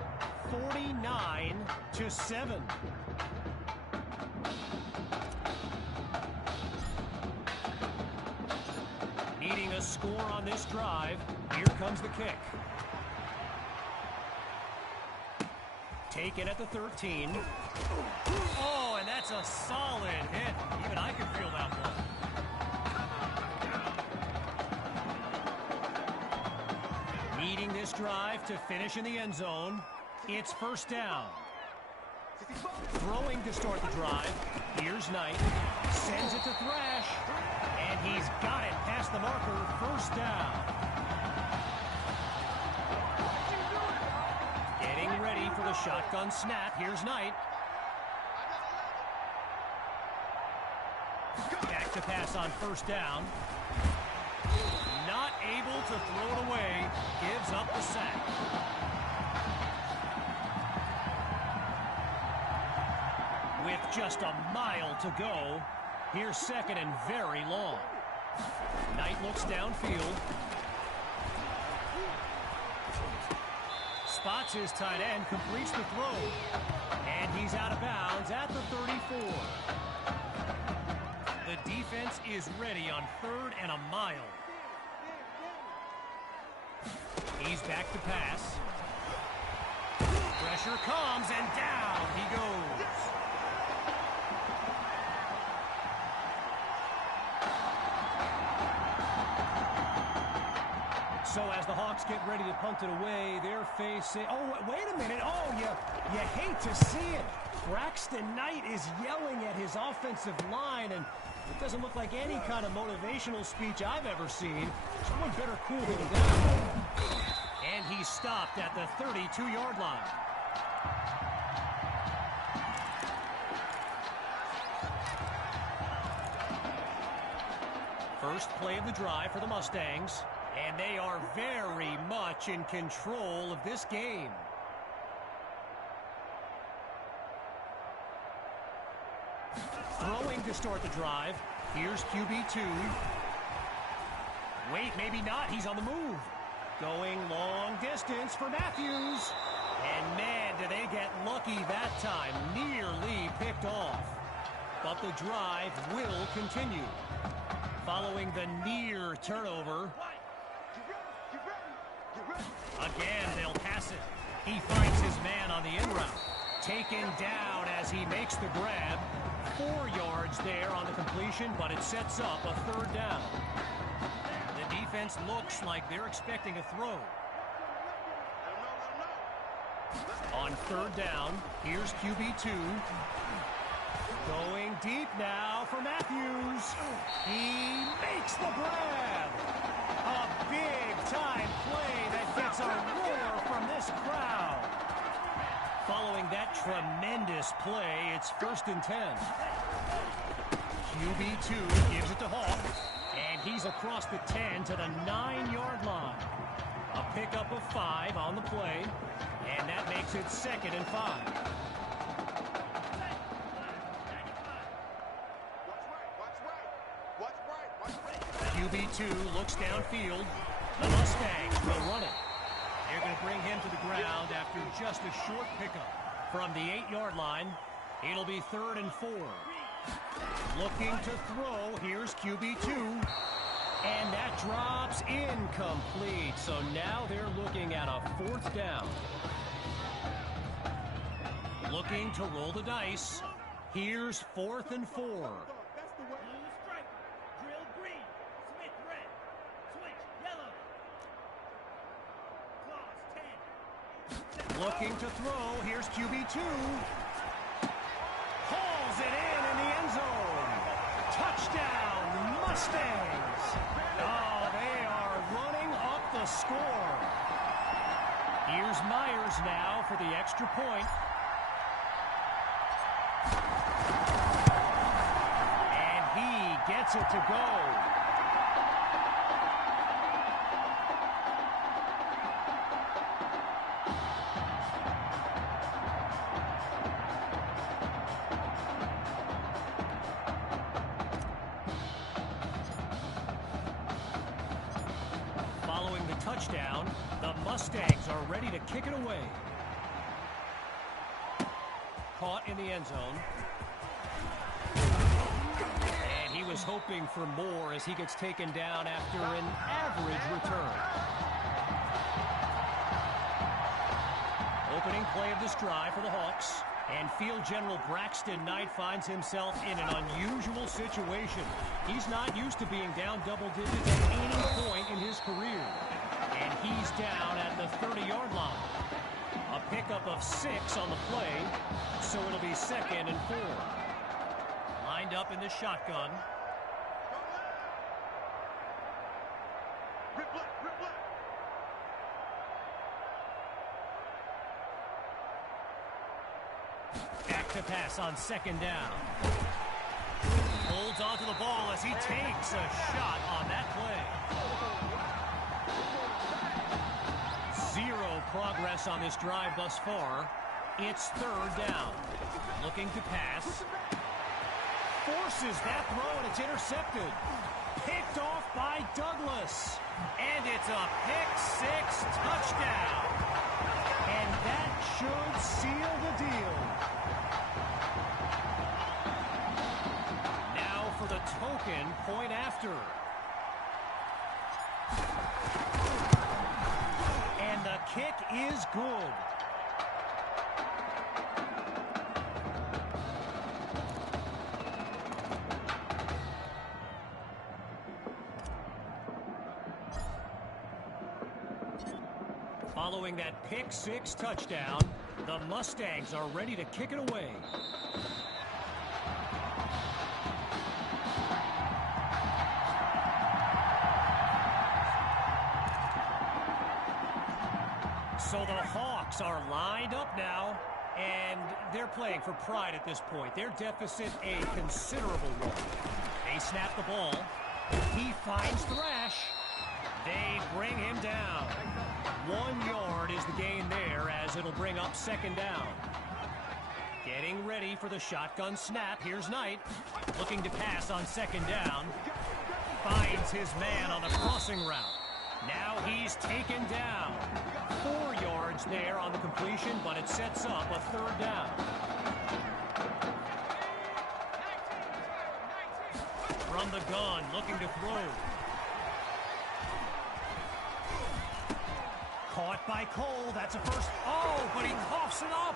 49-7. just score on this drive. Here comes the kick. Taken at the 13. Oh, and that's a solid hit. Even I can feel that one. Needing this drive to finish in the end zone. It's first down. Throwing to start the drive. Here's Knight. Sends it to Thrash. And he's got it past the marker. First down. Getting ready for the shotgun snap. Here's Knight. Back to pass on first down. Not able to throw it away. Gives up the sack. With just a mile to go, here's second and very long. Knight looks downfield. Spots his tight end, completes the throw. And he's out of bounds at the 34. The defense is ready on third and a mile. He's back to pass. Pressure comes and down he goes. So as the Hawks get ready to punt it away, they're facing... Oh, wait a minute. Oh, you hate to see it. Braxton Knight is yelling at his offensive line, and it doesn't look like any kind of motivational speech I've ever seen. Someone better cool him down. And he's stopped at the 32-yard line. First play of the drive for the Mustangs. And they are very much in control of this game. Throwing to start the drive. Here's QB2. Wait, maybe not. He's on the move. Going long distance for Matthews. And man, do they get lucky that time. Nearly picked off. But the drive will continue. Following the near turnover. Again, they'll pass it. He finds his man on the in route. Taken down as he makes the grab. 4 yards there on the completion, but it sets up a third down. The defense looks like they're expecting a throw. On third down, here's QB2. Going deep now for Matthews. He makes the grab. A big-time play that gets a roar from this crowd. Following that tremendous play, it's first and 10. QB2 gives it to Hawk, and he's across the 10 to the 9-yard line. A pickup of 5 on the play, and that makes it second and 5. QB2 looks downfield. The Mustangs will run it. They're going to bring him to the ground after just a short pickup. From the 8-yard line, it'll be third and 4. Looking to throw, here's QB2. And that drops incomplete. So now they're looking at a fourth down. Looking to roll the dice. Here's fourth and 4. Looking to throw. Here's QB2. Hauls it in the end zone. Touchdown, Mustangs. Oh, they are running up the score. Here's Myers now for the extra point. And he gets it to go. Touchdown. The Mustangs are ready to kick it away. Caught in the end zone. And he was was hoping for more as he gets taken down after an average return. Opening play of this drive for the Hawks. And field general Braxton Knight finds himself in an unusual situation. He's not used to being down double digits at any point in his career. And he's down at the 30-yard line. A pickup of 6 on the play, so it'll be 2nd and 4. Lined up in the shotgun. Back to pass on 2nd down. Holds onto the ball as he takes a shot on that play. 0 progress on this drive thus far. It's 3rd down. Looking to pass. Forces that throw and it's intercepted. Picked off by Douglas. And it's a pick-6 touchdown. And that should seal the deal. Now for the token point after. And the kick is good. Following that pick-6 touchdown, the Mustangs are ready to kick it away. So the Hawks are lined up now, and they're playing for pride at this point. Their deficit a considerable one. They snap the ball. He finds Thrash. They bring him down. 1 yard is the gain there as it'll bring up 2nd down. Getting ready for the shotgun snap. Here's Knight. Looking to pass on 2nd down. Finds his man on the crossing route. Now he's taken down. 4 yards there on the completion, but it sets up a 3rd down. From the gun, looking to throw. Caught by Cole. That's a first. Oh, but he coughs it up.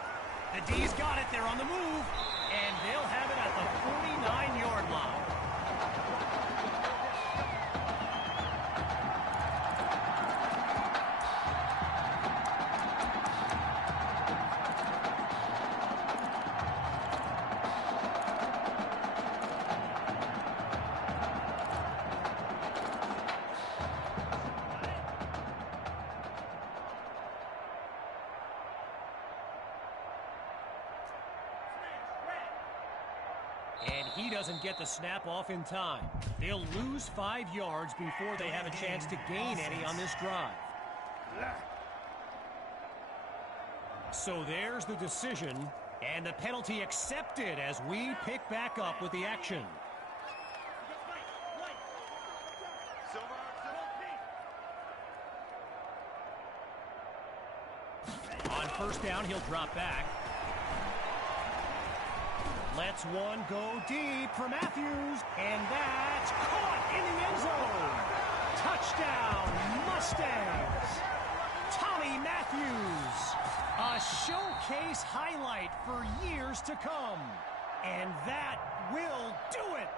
The D's got it. They're on the move. And they'll have it at the 49-yard line. And he doesn't get the snap off in time. They'll lose 5 yards before they have a chance to gain any on this drive. So there's the decision, and the penalty accepted as we pick back up with the action. On 1st down, he'll drop back. Lets one go deep for Matthews, and that's caught in the end zone. Touchdown, Mustangs. Tommy Matthews, a showcase highlight for years to come. And that will do it.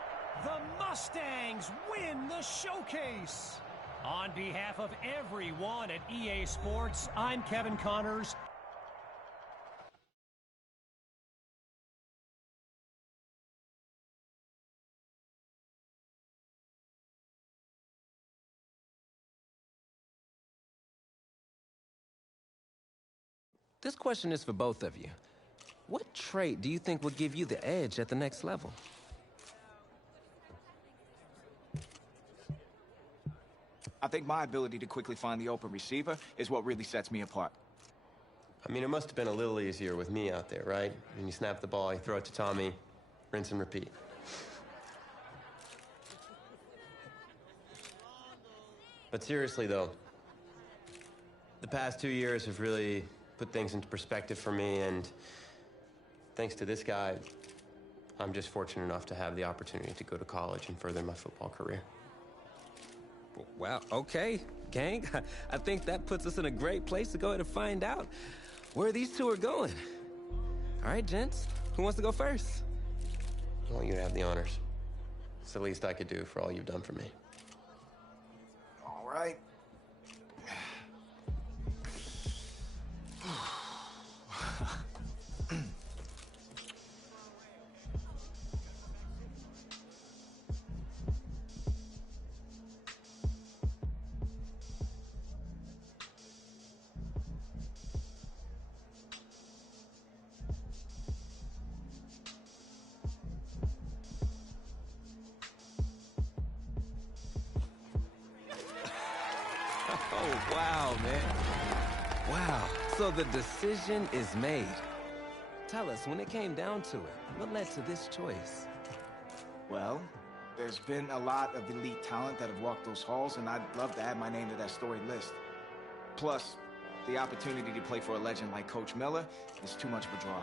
The Mustangs win the showcase. On behalf of everyone at EA Sports, I'm Kevin Connors. This question is for both of you. What trait do you think will give you the edge at the next level? I think my ability to quickly find the open receiver is what really sets me apart. I mean, it must have been a little easier with me out there, right? When you snap the ball, you throw it to Tommy, rinse and repeat. But seriously, though, the past 2 years have really put things into perspective for me, and thanks to this guy, I'm just fortunate enough to have the opportunity to go to college and further my football career. Well, okay, gang. I think that puts us in a great place to go ahead and find out where these two are going. All right, gents. Who wants to go first? I want you to have the honors. It's the least I could do for all you've done for me. All right. Oh, wow, man. Wow. So the decision is made. Tell us, when it came down to it, what led to this choice? Well, there's been a lot of elite talent that have walked those halls, and I'd love to add my name to that storied list. Plus, the opportunity to play for a legend like Coach Miller is too much of a draw.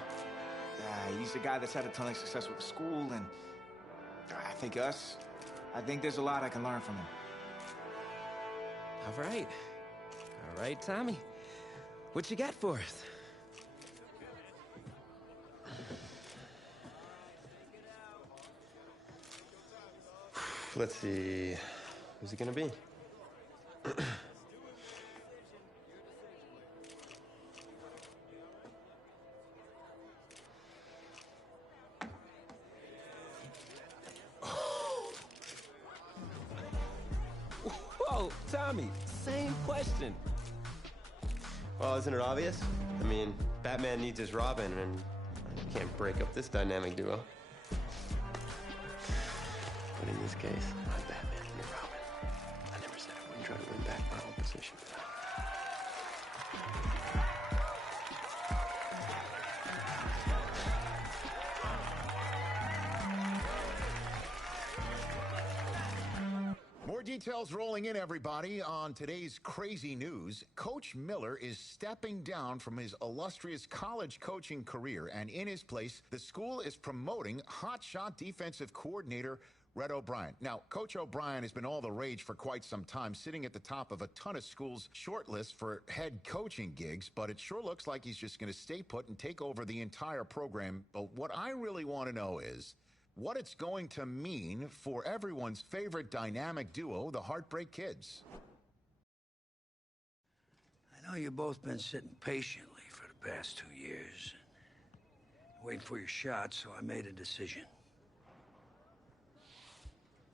He's a guy that's had a ton of success with the school, and I think there's a lot I can learn from him. All right. All right, Tommy. What you got for us? Let's see. Who's it gonna be? Whoa, Tommy, same question. Well, isn't it obvious? I mean, Batman needs his Robin, and you can't break up this dynamic duo. But in this case, I'm Batman and you're Robin. I never said I wouldn't try to win back my own position. More details rolling in, everybody. On today's crazy news, Coach Miller is stepping down from his illustrious college coaching career, and in his place, the school is promoting hotshot defensive coordinator Red O'Brien. Now, Coach O'Brien has been all the rage for quite some time, sitting at the top of a ton of schools' shortlist for head coaching gigs, but it sure looks like he's just going to stay put and take over the entire program. But what I really want to know is what it's going to mean for everyone's favorite dynamic duo, the Heartbreak Kids. I know you've both been sitting patiently for the past 2 years, waiting for your shot, so I made a decision.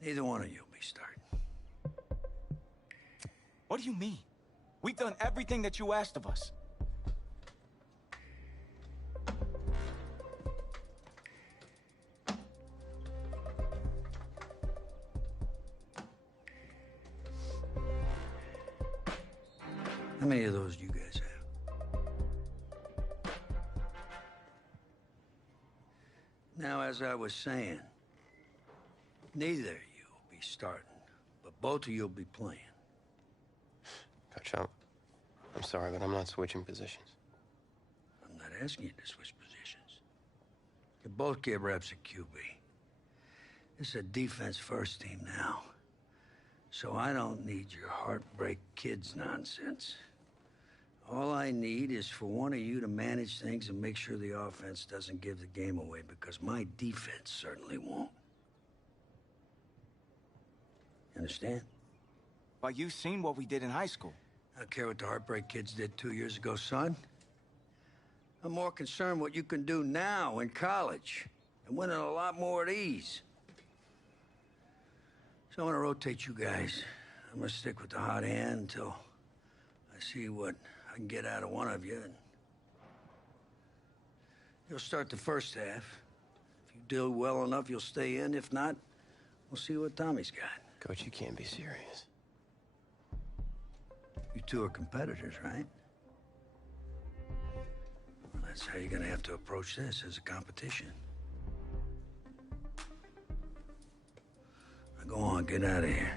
Neither one of you will be starting. What do you mean? We've done everything that you asked of us. How many of those do you guys have? Now, as I was saying, neither of you will be starting, but both of you will be playing. Coach, I'm sorry, but I'm not switching positions. I'm not asking you to switch positions. You both get reps at QB. This is a defense-first team now, so I don't need your Heartbreak Kids nonsense. All I need is for one of you to manage things and make sure the offense doesn't give the game away, because my defense certainly won't. Understand? But you've seen what we did in high school. I don't care what the Heartbreak Kids did 2 years ago, son. I'm more concerned what you can do now in college and winning a lot more at ease. So I want to rotate you guys. I'm going to stick with the hot hand until I see what I can get out of one of you. And you'll start the first half. If you do well enough, you'll stay in. If not, we'll see what Tommy's got. Coach, you can't be serious. You two are competitors, right? Well, that's how you're gonna have to approach this, as a competition. Now go on, get out of here.